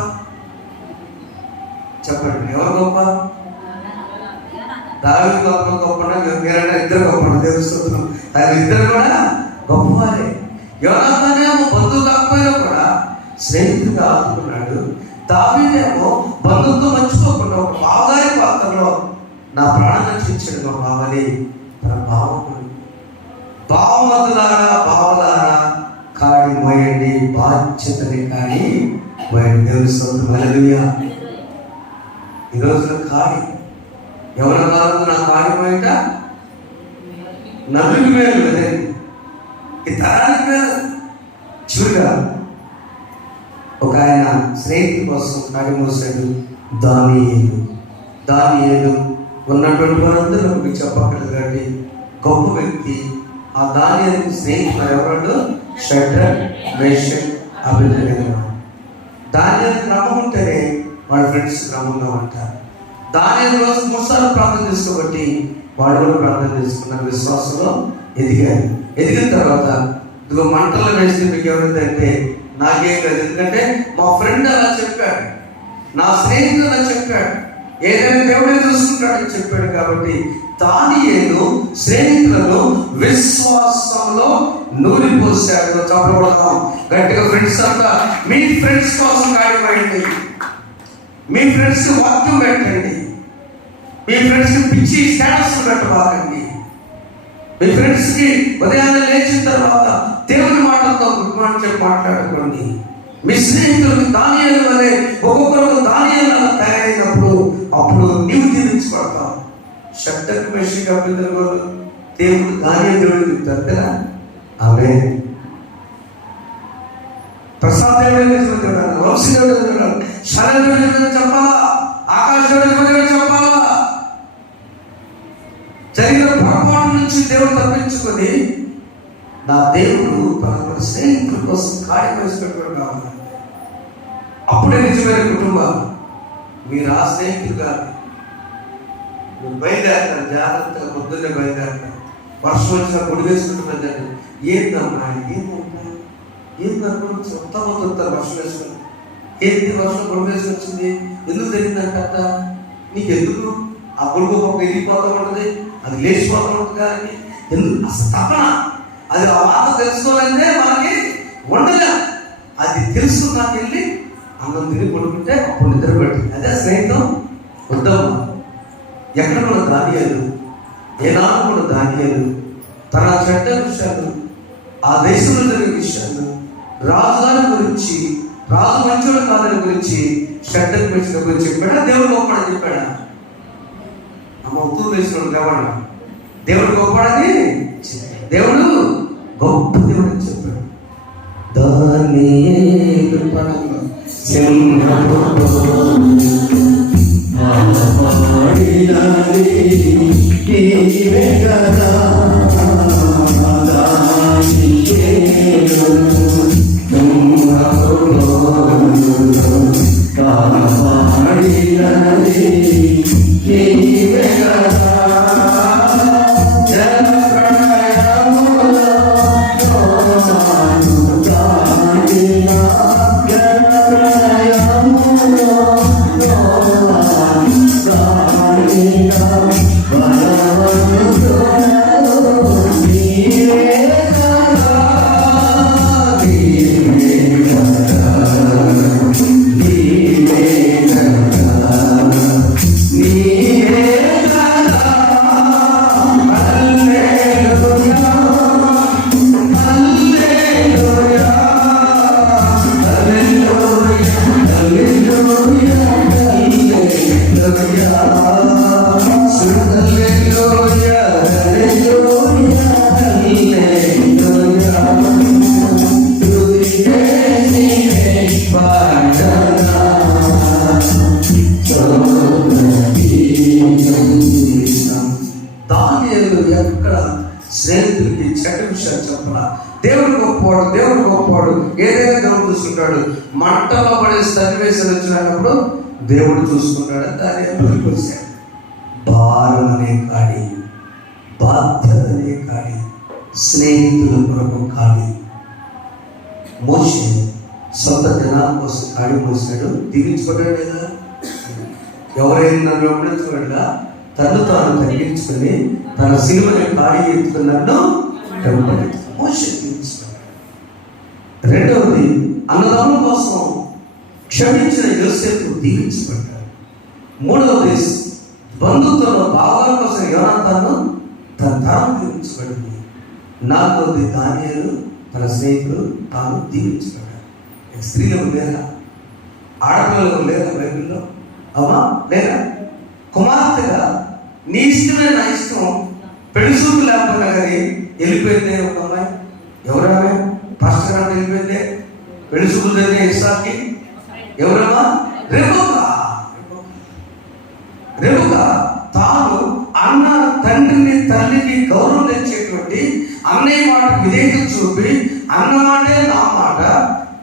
చెప్పండి, ఎవరు గొప్ప? దావీదు గొప్ప గొప్ప మీరంటే ఇద్దరు గొప్ప తెలుస్తున్నాం. దాని ఇద్దరు కూడా గొప్పవారే. యోనాతానేమో బంధువు కాకపోయినా కూడా స్నేహితుడిగా ఆదుకున్నాడు. దావీదేమో బంధుత్వం మర్చిపోకుండా ఒక బావగారి పాత్రలో నా ప్రాణం రక్షించాడు మా బావని తన బావకుడు. బావమతులారా బావలారా కాడి మోయండి, బాధ్యతని కాడి మోయండి. దేవుని స్తోత్రం, హల్లెలూయా. ఈ రోజున కాడి ఎవరి కాలంలో నా కాడి మోయట నలుగురి మేలు కదండి, ఈ తరానికి మేలు. చివరిగా ఒక ఆయన స్నేహితుల కోసం కాడి మోసాడు. దానియేలు ఉన్నటువంటి వారందరూ మీకు చెప్పక్కర్లేదు కాబట్టి గొప్ప వ్యక్తి. ఆ దానియేలు స్నేహితులు ఎవరు? షడ్రక్, మేషక్, అబేద్నెగో. దానియేలు క్రమం ఉంటేనే వాళ్ళ ఫ్రెండ్స్ క్రమంగా ఉంటారు. దానియేలు రోజు 3 సార్లు ప్రార్థన చేసుకోబట్టి వాళ్ళు కూడా ప్రార్థన చేసుకున్నారు, విశ్వాసంలో ఎదిగారు. ఎదిగిన తర్వాత ఇదిగో మంటలు వేసి మీకు ఎవరైతే నాకేం కాదు, ఎందుకంటే మా ఫ్రెండ్ అలా చెప్పాడు, నా స్నేహితుడు అలా చెప్పాడు, ఏదైనా దేవుడే చూసుకుంటాడని చెప్పాడు. కాబట్టి దానియేలు స్నేహితులను విశ్వాసంలో నూరిపోసాడు. చెప్పబడతాం గట్టిగా. ఫ్రెండ్స్ అంతా మీ ఫ్రెండ్స్ కోసం కాడిపోయండి, మీ ఫ్రెండ్స్ వాక్యం పెట్టండి, మీ ఫ్రెండ్స్ పిచ్చి స్టేటస్ పెట్టబాకండి. మీ ఫ్రెండ్స్కి ఉదయాన్నే లేచిన తర్వాత దేవుని మాటలతో గుడ్ మార్నింగ్ చెప్పి మాట్లాడుకోండి. మీ స్నేహితులకు దానియేలు వలె ఒక్కొక్కరు దానియేలు తయారైనప్పుడు అప్పుడు నీవు దీవించబడతావు. షడ్రక్, మేషక్, అబేద్నెగో దేవుడు దానియేలు దేవుడు చెప్తారు కదా. ఆమేన్. ప్రసాద్ దేవుడు చెప్తాడు, వంశీ దేవుడు చెప్తాడు, శరణ్ దేవుడు చెప్పాలా, ఆకాశ దేవుడు చెప్పాలా. జరిగిన పొరపాటు నుంచి దేవుడు తప్పించుకొని నా దేవుడు తన స్నేహితుల కోసం కాడి వేసినటువంటి కావాలి. అప్పుడే నిజమైన కుటుంబాలు. మీరు ఆ స్నేహితులు కాదు. మీరు బయలుదేరతారు, జాగ్రత్తగా పొద్దున్నే బయలుదేరతారు. వర్షం వచ్చిన గుడి వేసుకుంటున్నదండి. ఏందమ్మా ఏందనుకుంటు ఉత్తమవుతుంటారు వర్షం వేసుకుని. ఏంటి వర్షం గుడి వేసి వచ్చింది, ఎందుకు జరిగిందంట? నీకెందుకు? ఆ గొడుగు ఒక వెళ్ళిపోతూ ఉంటుంది, అది లేచిపోతూ ఉంటుంది. కానీ ఎందుకు అసలు తపన, అది ఆ మాట తెలుసుకోవాలంటే మనకి ఉండలే. అది తెలుసుకున్నాక వెళ్ళి అన్నం తిరిగి పడుకుంటే అప్పుడు నిద్ర పెట్టి అదే స్నేహితం. వద్దమ్మా. ఎక్కడ కూడా దానియేలు, ఏనాడు కూడా దానియేలు తన చెడ్డ విషయాలు, ఆ దేశంలో జరిగే విషయాలు, రాజుగారి గురించి, రాజు మంచోడు కాదని గురించి, షడ్రక్, మేషక్ గురించి చెప్పాడా? దేవుడు గొప్పడని చెప్పాడా? అమ్మ ఉత్తు వేసినోడు కావాలా? దేవుడు గొప్పడని, దేవుడు గొప్ప దేవుడు అని చెప్పాడు. దానియేలు నీవే చెప్పాల. దేవుడు గొప్పవాడు, దేవుడు గొప్పవాడు. ఏదైనా దేవుడు చూసుకుంటాడు. మంటలో పడే సన్నివేశాలు వచ్చినప్పుడు దేవుడు చూసుకుంటాడు. దాని చూశాడు. భారం అనే కాడి, బాధ్యత అనే కాడి, స్నేహితుల కొరకు కాడి. మోషే సొంత జనాల కోసం కాడి మోసాడు. దీవించుకోవడం లేదా? ఎవరైనా నన్ను వెంబడించకుండా తను తాను తగ్గించుకొని తన సిలువని కాడి ఎత్తుకున్నాడు. మోషే దీవించుకున్నాడు. రెండవది, అన్నదమ్ముల కోసం క్షమించిన యోసేపు దీవించబడ్డాడు. మూడవది, బంధుత్వంలో భావాల కోసం యోనాతాను తన తరం దీవించబడింది. నాలుగవది, దానియేలు తన స్నేహితులు తాను దీవించబడ్డాడు. స్త్రీలకు లేదా? ఆడపిల్లలకు లేదా? బైబిల్లో అవునా? లేదా? కుమార్తెగా నీ ఇష్టమే నా ఇష్టం, పెళ్లి చూపు లేకపోయినా కానీ వెళ్ళిపోయిందే ఒక అమ్మాయి. ఎవరమ్మాయి? పాస్టర్ గారు వెళ్ళిపోయిందే. పెళ్లి చూపులు జరిగే ఇస్సాకి ఎవరమ్మా? రెబెకా తాను అన్న తండ్రిని తల్లికి గౌరవం తెచ్చేటువంటి అన్నయ్య మాట విధేయత చూపి, అన్న మాటే నా మాట,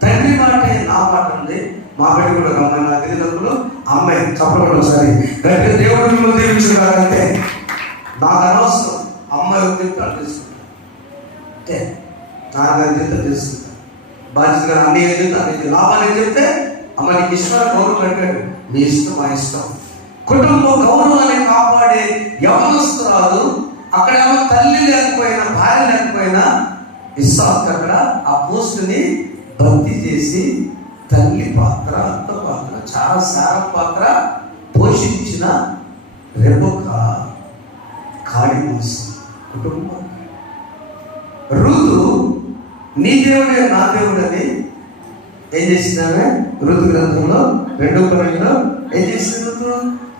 తండ్రి మాటే నా మాట ఉంది. మా బిడ్డ కూడా ఒక అమ్మాయి, నా తల్లిదండ్రులు అమ్మాయి. చెప్పకుండా ఒకసారి గట్టిగా దేవుడు మిమ్మల్ని దీవించుకున్నారంటే నాకు అనవసరం. అమ్మాయి ఉంది తీసుకుంటాను అంటే నాకు అధ్యత తీసుకుంటాను. బాధ్యతగా అన్నీ ఏదైతే అనేది లాభాలు చెప్తే అమ్మ నీకు ఇష్టం గౌరవం పెట్టాడు. మీ ఇష్టం మా ఇష్టం. కుటుంబ గౌరవాన్ని కాపాడే యవనస్తురాలు అక్కడ తల్లి లేకపోయినా భార్య లేకపోయినా ఇస్సాకు అక్కడ ఆ పోస్టుని భర్తీ చేసి తల్లి పాత్ర, అత్త పాత్ర, చాలా సార పాత్ర పోషించిన రెబెకా కాడి మోసం కుటుంబం. రూతు నీ దేవుడే నా దేవుడని ఏం చేసిందామే? ఋతు గ్రంథంలో 2వ పర్వంలో ఏం చేసింది? ఋతు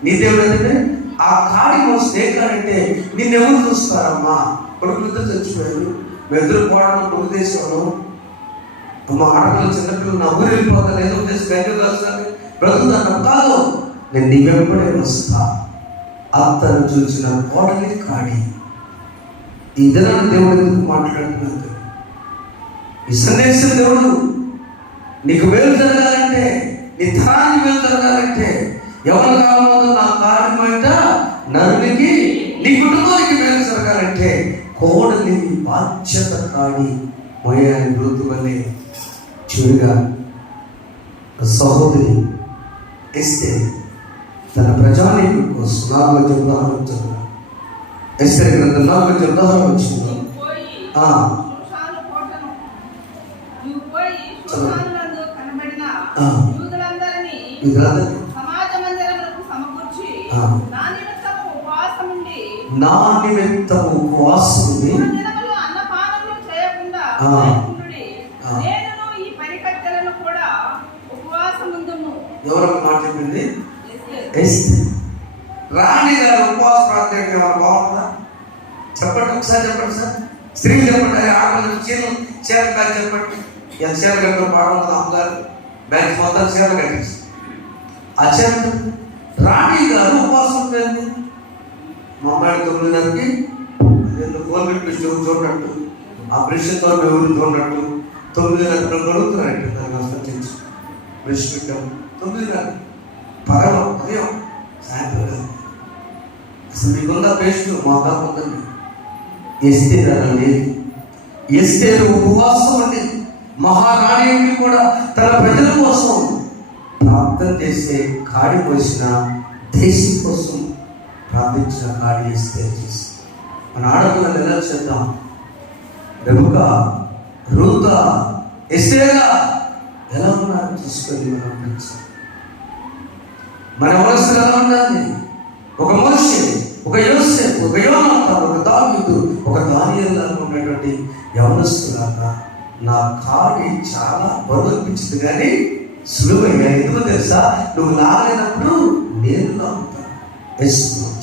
నీ దేవుడు అంటే ఆ కాడి మోసం. ఏ కాడంటే నిన్నెవరు చూస్తారమ్మా? కొడుకులతో చచ్చిపోయారు, వెదురు పోవడం కొడుకు దేశంలో. అమ్మ ఆడపిల్లలు చిన్నపిల్లలు నా ఊరు వెళ్ళిపోతాను, ఏదో చేసి గంటలు కాస్తాను బ్రతుకుతాను కాదు. నేను నీ వెంబడే వస్తా. అత్తను చూసిన కోడలి కాడి. ఈ దినాన్ని దేవుడు ఎందుకు మాట్లాడుతున్నాడు? ఈ సందేశం దేవుడు నీకు వేలు జరగాలంటే, నీ తరానికి వేలు జరగాలంటే, ఎవరి కాలంలో నా కారణం బయట నరునికి నీ కుటుంబానికి వేలు జరగాలంటే కోడలి బాధ్యత కాడి మోయాని మృతు వల్లే చూడగా సహోదరి ఎస్తేరు తన ప్రజానీకు కోసం 4వ ఉదాహరణ ఎస్తేరు గ్రంథం 4వ ఉదాహరణ వచ్చింది. నా నిమిత్తము ఉపవాసం ఉండి ఎవరికి మాట చెప్పింది? రాణి గారు ఉపవాస ప్రార్థన బాగుంటుందా? చెప్పండి ఒకసారి, చెప్పండి సార్. స్త్రీలు చెప్పండి, ఆడపిల్లలు చీర బ్యాగ్ చెప్పండి. ఎంత చీర కట్టిన పాడుతుంది అమ్మగారు, బ్యాగ్ మొత్తం చీర కట్టేసి ఆ చీర. రాణి గారు ఉపవాసం ఉంటుంది. మా అమ్మాయి 9:30కి ఫోన్ పెట్టి చూడనట్టు, ఆ బ్రష్తో ఎవరు చూడనట్టు 9:30 గడుగుతున్నారంటే దాన్ని ఆలోచించి బ్రష్ పెట్టాం 9:30 పగల ఉదయం సాయంత్రం. అసలు మీకున్న పేస్ట్ మా కాకుందండి. ఎస్తేరు అలా లేదు. ఎస్తేరు ఉపవాసం అండి. మహారాణి కూడా తన ప్రజల కోసం ప్రార్థన చేసే కాడి పోసిన, దేశం కోసం ప్రార్థించిన కాడి ఎస్తేరు చేసి. మన ఆడపిల్లలు ఎలా చేద్దాం? రెబెకా, రూతా, ఎస్తేరా ఎలా ఉన్నారు చూసుకొని మనం పెంచాలి. మన మనసులు ఎలా ఉండాలి? ఒక మనిషి, ఒక యోసేపు, ఒక యోనాతాను, ఒక దావీదు, ఒక దానియేలు ఉన్నటువంటి యవనస్తులాగా నా కాడి చాలా బరువు అనిపించింది కానీ సులువైన. ఎందుకు తెలుసా? నువ్వు లాగలేనప్పుడు నేను లాగుతాను.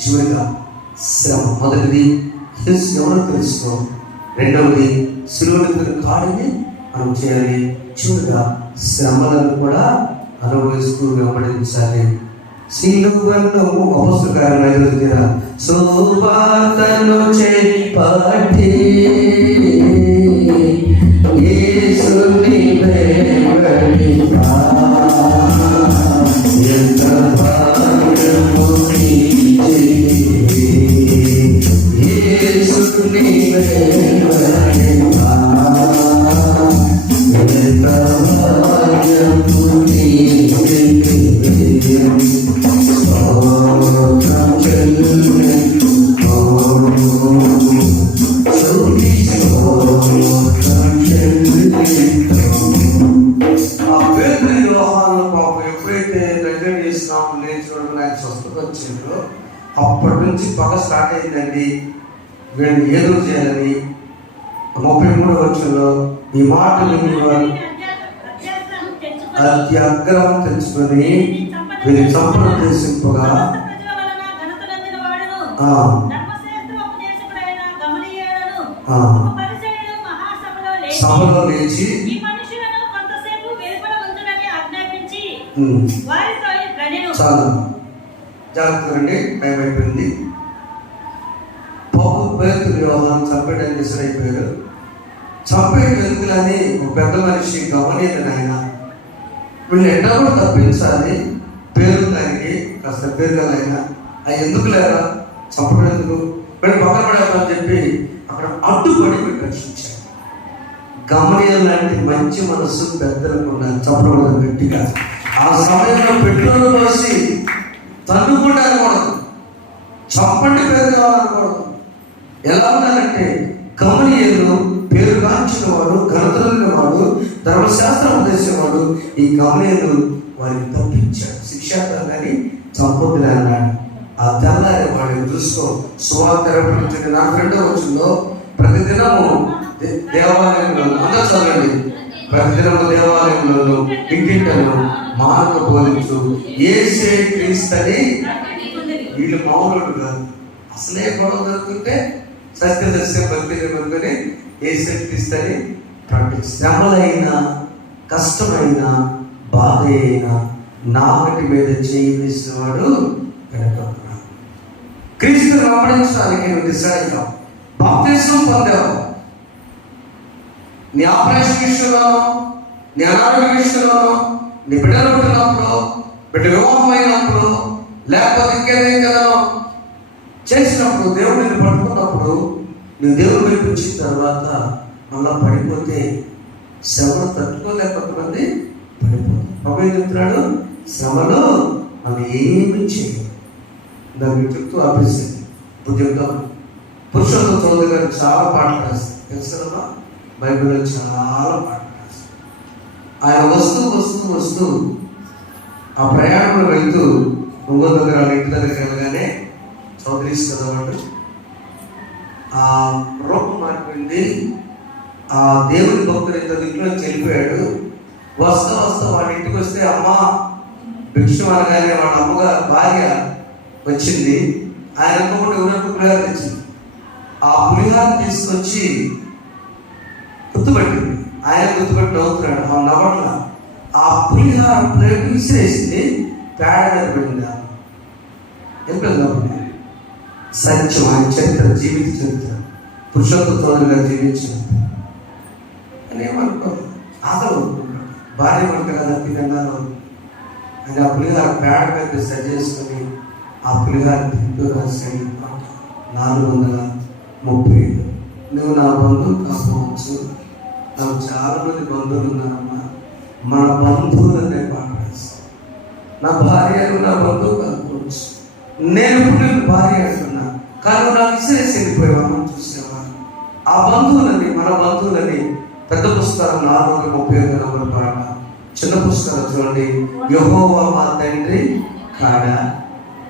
చివరిగా శ్రమ. మొదటిది ఎవరో తెలుసుకో. రెండవది సులువైన కాడిని మనం చేయాలి. చివరిగా శ్రమలను కూడా అనుభవిస్తూ వెంబడించాలి. సిలువను అపొస్తలుల సువార్తను చేపట్టి యేసుని వెంబడింపా ఎంత భాగ్యము నీది. యేసుని వెంబడింపా ఎంత భాగ్యము నీది. స్తోత్రం చెల్లించుకో ఆ పేతురు యోహాను పాపం ఎప్పుడైతే దగ్గర చేసినాం లేచుకోవడం నాకు స్వస్థత వచ్చిందో అప్పటి నుంచి పగ స్టార్ట్ అయిందండి. వీళ్ళని ఏదో చేయాలని 33 వచ్చంలో ఈ మాట వినేవారు అతి అగ్రహం తెచ్చుకొని వీరి సంప్రదేశింపగా సభలో లేచి చాలు జాగ్రత్తగా అండి, టైం అయిపోయింది. పేతురు యోహాను చంపేయడానికి డిసైడ్ అయిపోయారు. చంపేయడం ఎందుకులని ఒక పెద్ద మనిషి గమనించండి. ఆయన వీళ్ళు ఎట్లా కూడా తప్పించాలి, పేరు దానికి కాస్త పేరు కదా ఆయన అది ఎందుకు లేరా చంపడం ఎందుకు, వీళ్ళు పక్కన పడేద్దామని చెప్పి అక్కడ అడ్డుపడి వీళ్ళు రక్షించారు. గమనియాలి లాంటి మంచి మనస్సు పెద్దలకు ఉండాలి. చంపడం గట్టిగా ఆ సమయంలో పెట్రోల్ పోసి తన్నుకుండా అనకూడదు, చంపండి పేరు కావాలనకూడదు. ఎలా ఉండాలంటే గమనియలు పేరుగాంచిన వాడు, ఘనతలున్న వాడు, ధర్మశాస్త్రం ఉద్దేశించేవాడు. ఈ గమనియలు వారిని తప్పించాడు. శిక్షాకాలని చంపొద్దులే అన్నాడు. ఆ తెల్లారి వాడిని చూసుకో సువార్త 42 వచ్చిందో ప్రతిదినము దేవాలయంలో అందరూ చదవండి. ప్రతిదినము దేవాలయంలో ఇంటింటను మానవ బోధించు యేసే క్రీస్తని. వీళ్ళు మామూలు కాదు, అసలే గొడవ జరుగుతుంటే సత్యదర్శనం భక్తి యేసే క్రీస్తని ప్రకటించి శ్రమలైనా కష్టమైన బాధ అయినా నాగటి మీద చేయి వేసిన వాడు వెనకడుతున్నాడు. క్రీస్తుని వెంబడించడానికి నువ్వు డిసైడ్ అయ్యావు, బాప్తిస్మం పొందావు. నీ ఆపరేషన్ విషయంలోనో, నీ అనారోగ్య విషయంలోనో, నీ బిడ్డలు పుట్టినప్పుడు, బిడ్డ వివాహం అయినప్పుడు, లేకపోతే ఇంకేదో చేసినప్పుడు, దేవుడిని పట్టుకున్నప్పుడు నువ్వు దేవుడు వినిపించిన తర్వాత మళ్ళా పడిపోతే శ్రమను తట్టుకోలేకపోతుంది, పడిపోతుంది. ప్రభు ఏం చెప్తున్నాడు, శ్రమలో మనం ఏమి చేయాలి దాన్ని చెప్తూ ఆపేసింది. ఇప్పుడు చెప్తాం. పురుషోత్తమ చౌదరి గారు చాలా పాటలు రాస్తారు, తెలుసా? బైబిల్లో చాలా పాటలు రాస్తారు. ఆయన వస్తూ ఆ ప్రయాణంలో వెళ్తూ ఒంగోలు దగ్గర ఇంటి దగ్గర వెళ్ళగానే చౌదరి చదవాడు. ఆ రూపం మారిపోయింది. ఆ దేవుని భక్తుడు ఇంట్లో వెళ్ళిపోయాడు. వస్తా వాడి ఇంటికి వస్తే అమ్మ భిక్షం అనగానే వాడు అమ్మగారు భార్య వచ్చింది. ఆయన అనుకోకుండా ఎవరైనా పులిహార తెచ్చింది. ఆ పులిహార తీసుకొచ్చి గుర్తుపెట్టింది. ఆయన గుర్తుపెట్టి నవ్వుతున్నాడు. ఆ నవ్వట్ల ఆ పులిహార ప్లేట్ విసిరేసింది, పేడ మీద పడింది. ఎందుకు సత్యం, ఆయన చరిత్ర, జీవిత చరిత్ర, పురుషోత్తమ చౌదరి గారు జీవించారు అని ఏమనుకోదు. ఆకలి భార్య వంట కదా తినగాను అని ఆ పులిహార పేడ మీద సెట్ చేసుకుని ఆ పులిహార తింటూ రాసాడు. 435. నువ్వు నా బంధువు కాకపోవచ్చు, నాకు చాలా మంది బంధువులు ఉన్నారమ్మా, మన బంధువులనే పాట రాస్తాను. నా భార్య నా బంధువు కాకపోవచ్చు, నేను ఇప్పుడు నేను భార్య అంటున్నా, కానీ నాకు ఇసిరేసి వెళ్ళిపోయేవాళ్ళని చూసేవా. ఆ బంధువులని, మన బంధువులని పెద్ద పుస్తకం 431 పాట, చిన్న పుస్తకం చూడండి. యెహోవా మా తండ్రి కాడా.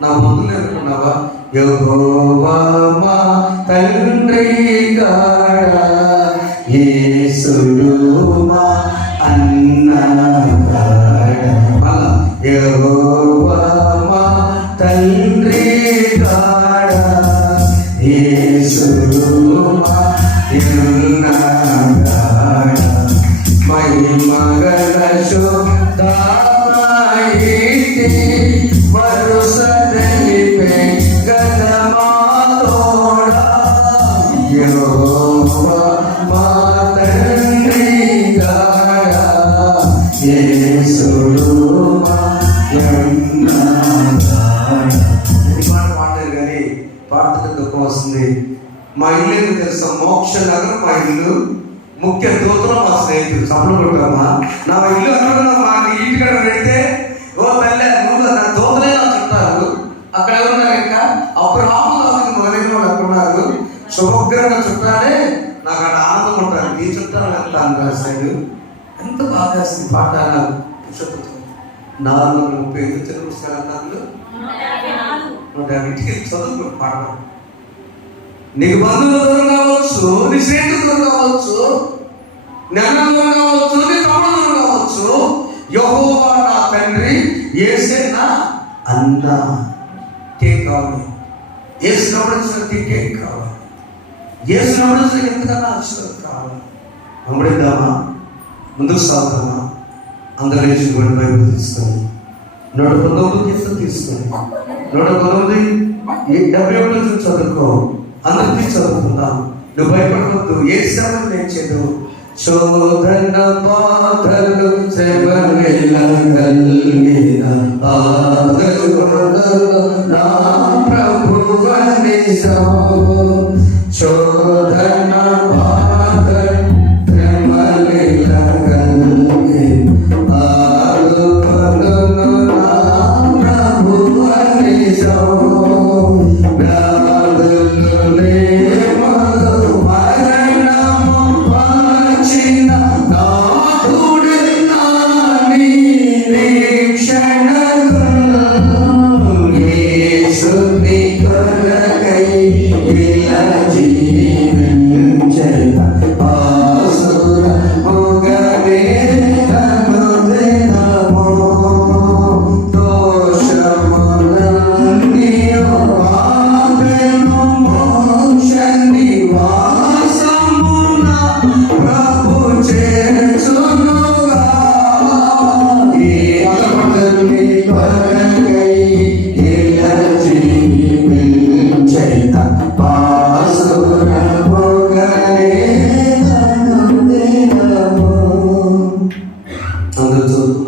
నా బంధువులు అనుకున్నావా? యెహోవా మా తండ్రి కాడా, యేసుడు మా అన్న కాడా. మళ్ళా యెహోవా మా తండ్రి కాడా, యేసుడు మా అన్న కాడా. మహిమగల శోధాయితి వరుసదలిపే గదమాతోడా. యెహోవా మా తండ్రి కాడా. మా ఇల్లు ఏంటో తెలుసా? మోక్ష నగరం మా ఇల్లు, ముఖ్య దూతలు మా స్నేహితులు. చప్పలు కొట్టామా? నా ఇల్లు అక్కడ మా ఇంటికాడ పెడితే, ఓ తల్లి నువ్వు నా దూతలే నా చుట్టారు. అక్కడ ఎవరున్నారు? ఇంకా అబ్రహాము మొదలైన వాళ్ళు అక్కడ ఉన్నారు. శుభగ్రంగా చుట్టాలే నాకు అక్కడ ఆనందం ఉంటారు. నీ చుట్టాలు వెళ్తాను రాశాడు. ఎంత బాగా వేస్తుంది పాట. 435 తెలుగు పుస్తకాలు 150 చదువుకుని పాట. నీకు బంధువులు దూరం కావచ్చు, నీ స్నేహితులు దూరం కావచ్చు, నీ అన్న దూరం కావచ్చు, నీ తమ్ముడు దూరం కావచ్చు. యెహోవా నా తండ్రి, యేసే నా అన్న. కేక్ కావాలి, యేసునప్పుడు కేక్ కావాలి, యేసునప్పుడు ఎంతకన్నా ఆశీర్వాదం కావాలి. నమ్మడిద్దామా? ముందుకు సాగుతామా? అందరూ లేచుకొని బైబిల్ తీసుకొని 119 తీసుకొని 119 చదువుకో. అందరికీ చదువుకుందాం. నువ్వు భయపడవద్దు. ఏ శ్రమ నేను చదువు. శోధన బాధలు శ్రమల కలిగిన నా ప్రభువని శోధన బాధలు శ్రమల కలిగిన ఆదుకొను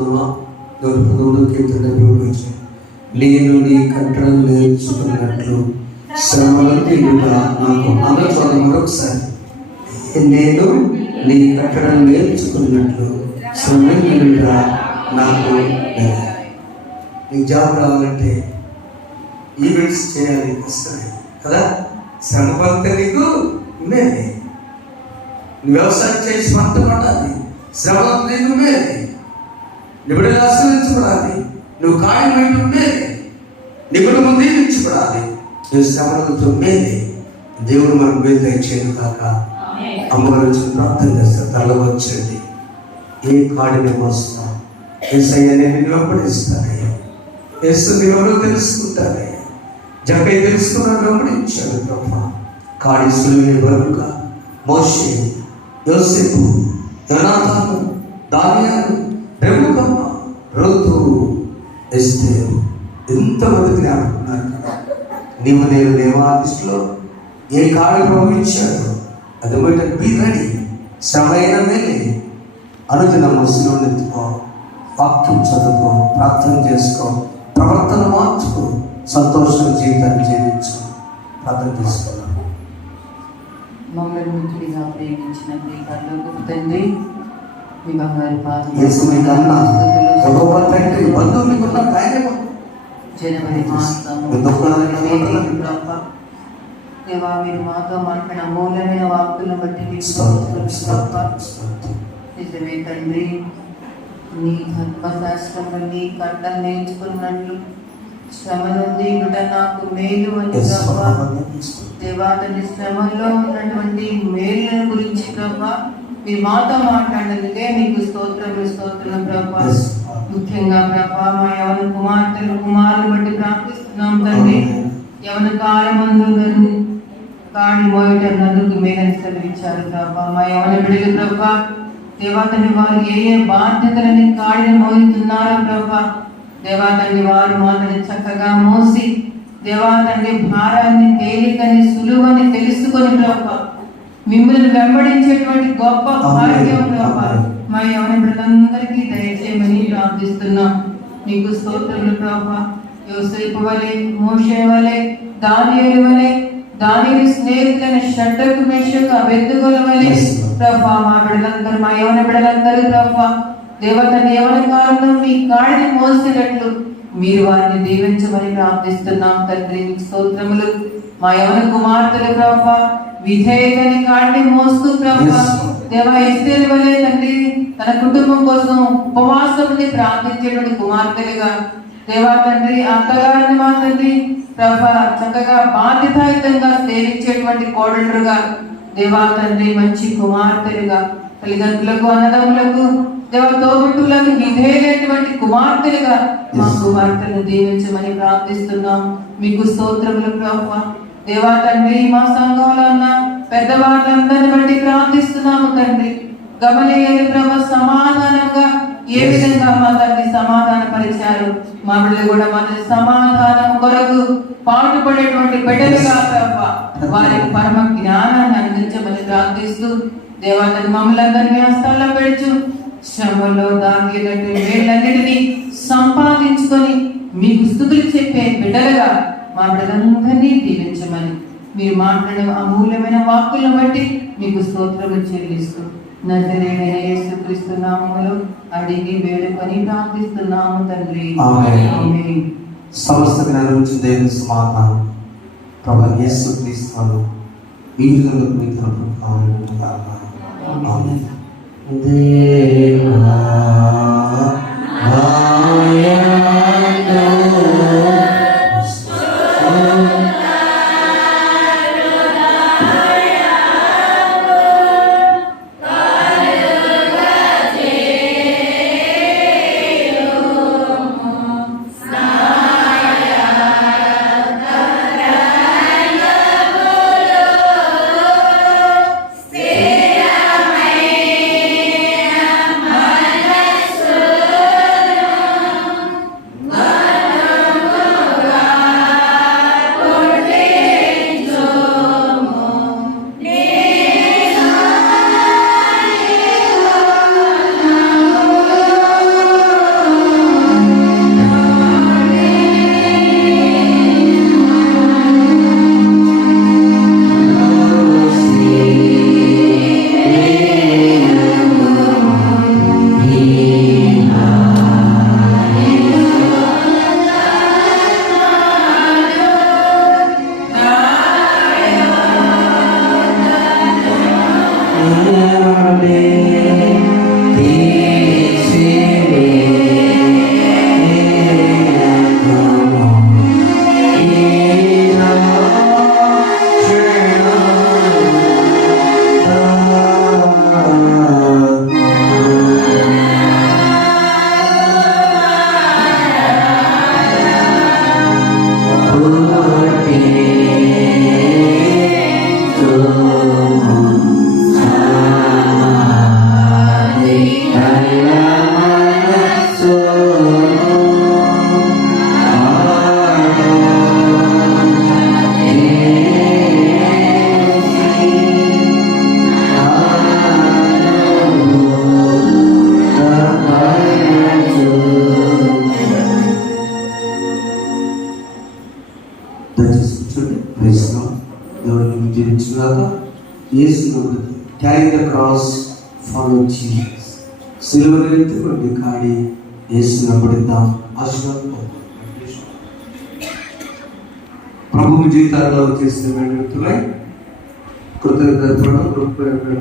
నా ప్రభువని నేను నీ కట్టడం నేర్చుకున్నట్లు శ్రమలు తిరుగుట నాకు. అందరూ చదువు మరొకసారి. నేను నీ కట్టడం నేర్చుకున్నట్లు శ్రమలు తిరుగుట నాకు. నీకు జాబ్ రావాలంటే ఈవెంట్స్ చేయాలి, కష్టమే కదా. శ్రమ పడితే నీకు మేలే. నువ్వు వ్యవసాయం చేసి పంట పడాలి, శ్రమ నీకు మేలే. నిబిడ ఆశ్రయించబడాలి, నువ్వు కాయం బయట ఉండేది, నిబిడ ముందే నిలిచిపడాలి. నువ్వు శ్రమలతో మేలే. దేవుడు మనకు మేలు దయచేయను కాక. అమ్మగారు వచ్చి ప్రార్థన చేస్తారు. తల వచ్చేది ఏ కాడిని మోస్తాం. యేసయ్య నేను వెంబడిస్తానయ్యా. యేసు ఎవరో తెలుసుకుంటానయ్యా. జక్కయ్య తెలుసుకున్నాడు, వెంబడించాడు. బ్రహ్మ కాడి సులువే బరుక మోషే, యోసేపు, యోనాతాను, దానియేలు, రెబెక్కమ్మ, రూతు, ఎస్తేరు, ఎంతమంది జ్ఞాపకున్నారు కదా. నీవు నేను దేవా దృష్టిలో ఏ కాడి ప్రవహించాడు అది బయట బీ రెడీ. శ్రమ అయిన మేలే. అనుదిన మనసులో ఎత్తుకో, వాక్యం చదువుకో, ప్రార్థన చేసుకో, ప్రవర్తన మార్చుకో, సంతోషం జీవితాన్ని జీవించు. ప్రార్థన చేసుకున్నాను. మమ్మల్ని మిత్రుడిగా ప్రేమించిన మీ పరలోకపు తండ్రి, మీ బంగారు జనవరి మాసము దేవా, మీరు మాతో మాట్లాడిన అమూల్యమైన వాక్కులను బట్టి నిజమే తండ్రి. నీ ధర్మశాస్త్రము నీ కట్టలు నేర్చుకున్నట్లు శ్రమ నుండి నాకు మేలు అని దేవా తండ్రి, శ్రమల్లో ఉన్నటువంటి మేలులను గురించి ప్రభా మీరు మాతో మాట్లాడినందుకే మీకు స్తోత్రం ప్రభా. ముఖ్యంగా ప్రభా మా యవన కుమార్తెలు కుమారులు బట్టి ప్రార్థిస్తున్నాం తండ్రి. యవన కాలమందు కాడి మోయట నదుకు మేలని సెలవిచ్చారు ప్రభా. మా యవన బిడ్డలు ప్రభా దేవా తండ్రి, వారు ఏ బాధ్యతలని కాడిని మోయుతున్నారో ప్రభా దేవా తండ్రి, వారు మాటని చక్కగా మోసి దేవా తండ్రి భారాన్ని తేలికని సులువని తెలుసుకొని ప్రభా మిమ్మల్ని వెంబడించేటువంటి గొప్ప భాగ్యం ప్రభా మా యవన బిడ్డలందరికీ దయచేయమని ప్రార్థిస్తున్నాం. నీకు స్తోత్రములు ప్రభా. యోసేపు వలె, మోషే వలె, దానియేలు వలె దాని స్నేహితులైన షడ్రకు మేషకు అబెద్దుగోల వలె ప్రభా మా బిడ్డలందరూ మా యవన బిడ్డలందరూ ప్రభా దేవతని యవన కాలంలో మీ గాడిని మోసినట్లు మీరు వారిని దీవించమని ప్రార్థిస్తున్నాం తండ్రి. మీకు స్తోత్రములు. మా యవన కుమార్తెలు ప్రభా విధేయతని గాడిని మోస్తూ ప్రభా దేవా ఎస్తేరు వలె తండ్రి తన కుటుంబం కోసం ఉపవాసం ఉండి ప్రార్థించేటువంటి కుమార్తెలుగా దేవా తండ్రి అత్తగారిని మా తండ్రి ప్రభా చక్కగా బాధ్యతాయుతంగా సేవించేటువంటి కోడలుగా దేవా తండ్రి మంచి కుమార్తెలుగా తల్లిదండ్రులకు అన్నదమ్ములకు దేవ తోబుట్టులకు విధేయమైనటువంటి కుమార్తెలుగా మా కుమార్తెలను దీవించమని ప్రార్థిస్తున్నాం. మీకు స్తోత్రములు ప్రభా. దేవా తండ్రి మా సంఘంలో ఉన్న పెద్దవాళ్ళందరిని బట్టి ప్రార్థిస్తున్నాము తండ్రి. గమనియలు ప్రభా సమాధానంగా ఏ విధంగా మా తండ్రి సమాధాన పరిచారు మా బిడ్డలు కూడా మన సమాధానం కొరకు పాటుపడేటువంటి బిడ్డలుగా ప్రభా వారికి పరమ జ్ఞానాన్ని అందించమని ప్రార్థిస్తూ దేవాన్ని మమ్మల్ని అందరినీ హస్తాల్లో పెడుచు శ్రమలో దాగేటట్టు వేళ్ళన్నిటినీ సంపాదించుకొని మీకు స్తుతులు చెప్పే బిడ్డలుగా మా బిడ్డలందరినీ దీవించమని మీరు మాట్లాడే అమూల్యమైన వాక్కులను బట్టి మీకు స్తోత్రము చెల్లిస్తూ నజరేయుడైన యేసుక్రీస్తు నామములో అడిగి వేడుకొని ప్రార్థిస్తున్నాము తండ్రి. ఆమేన్. సమస్త జ్ఞానం దేవుని సమాధానం ప్రభు యేసుక్రీస్తు వారు ఈ విధంగా మీ తరపున కావాలనుకుంటున్నాను. ఆమేన్. దేవా carry the cross, follow Jesus. సిలువనెత్తుకొని కాడి యేసునబడిద్దాం ఆశీర్వాదం. ప్రభు జీవితాల్లో చేసిన వ్యక్తులై కృతజ్ఞతలు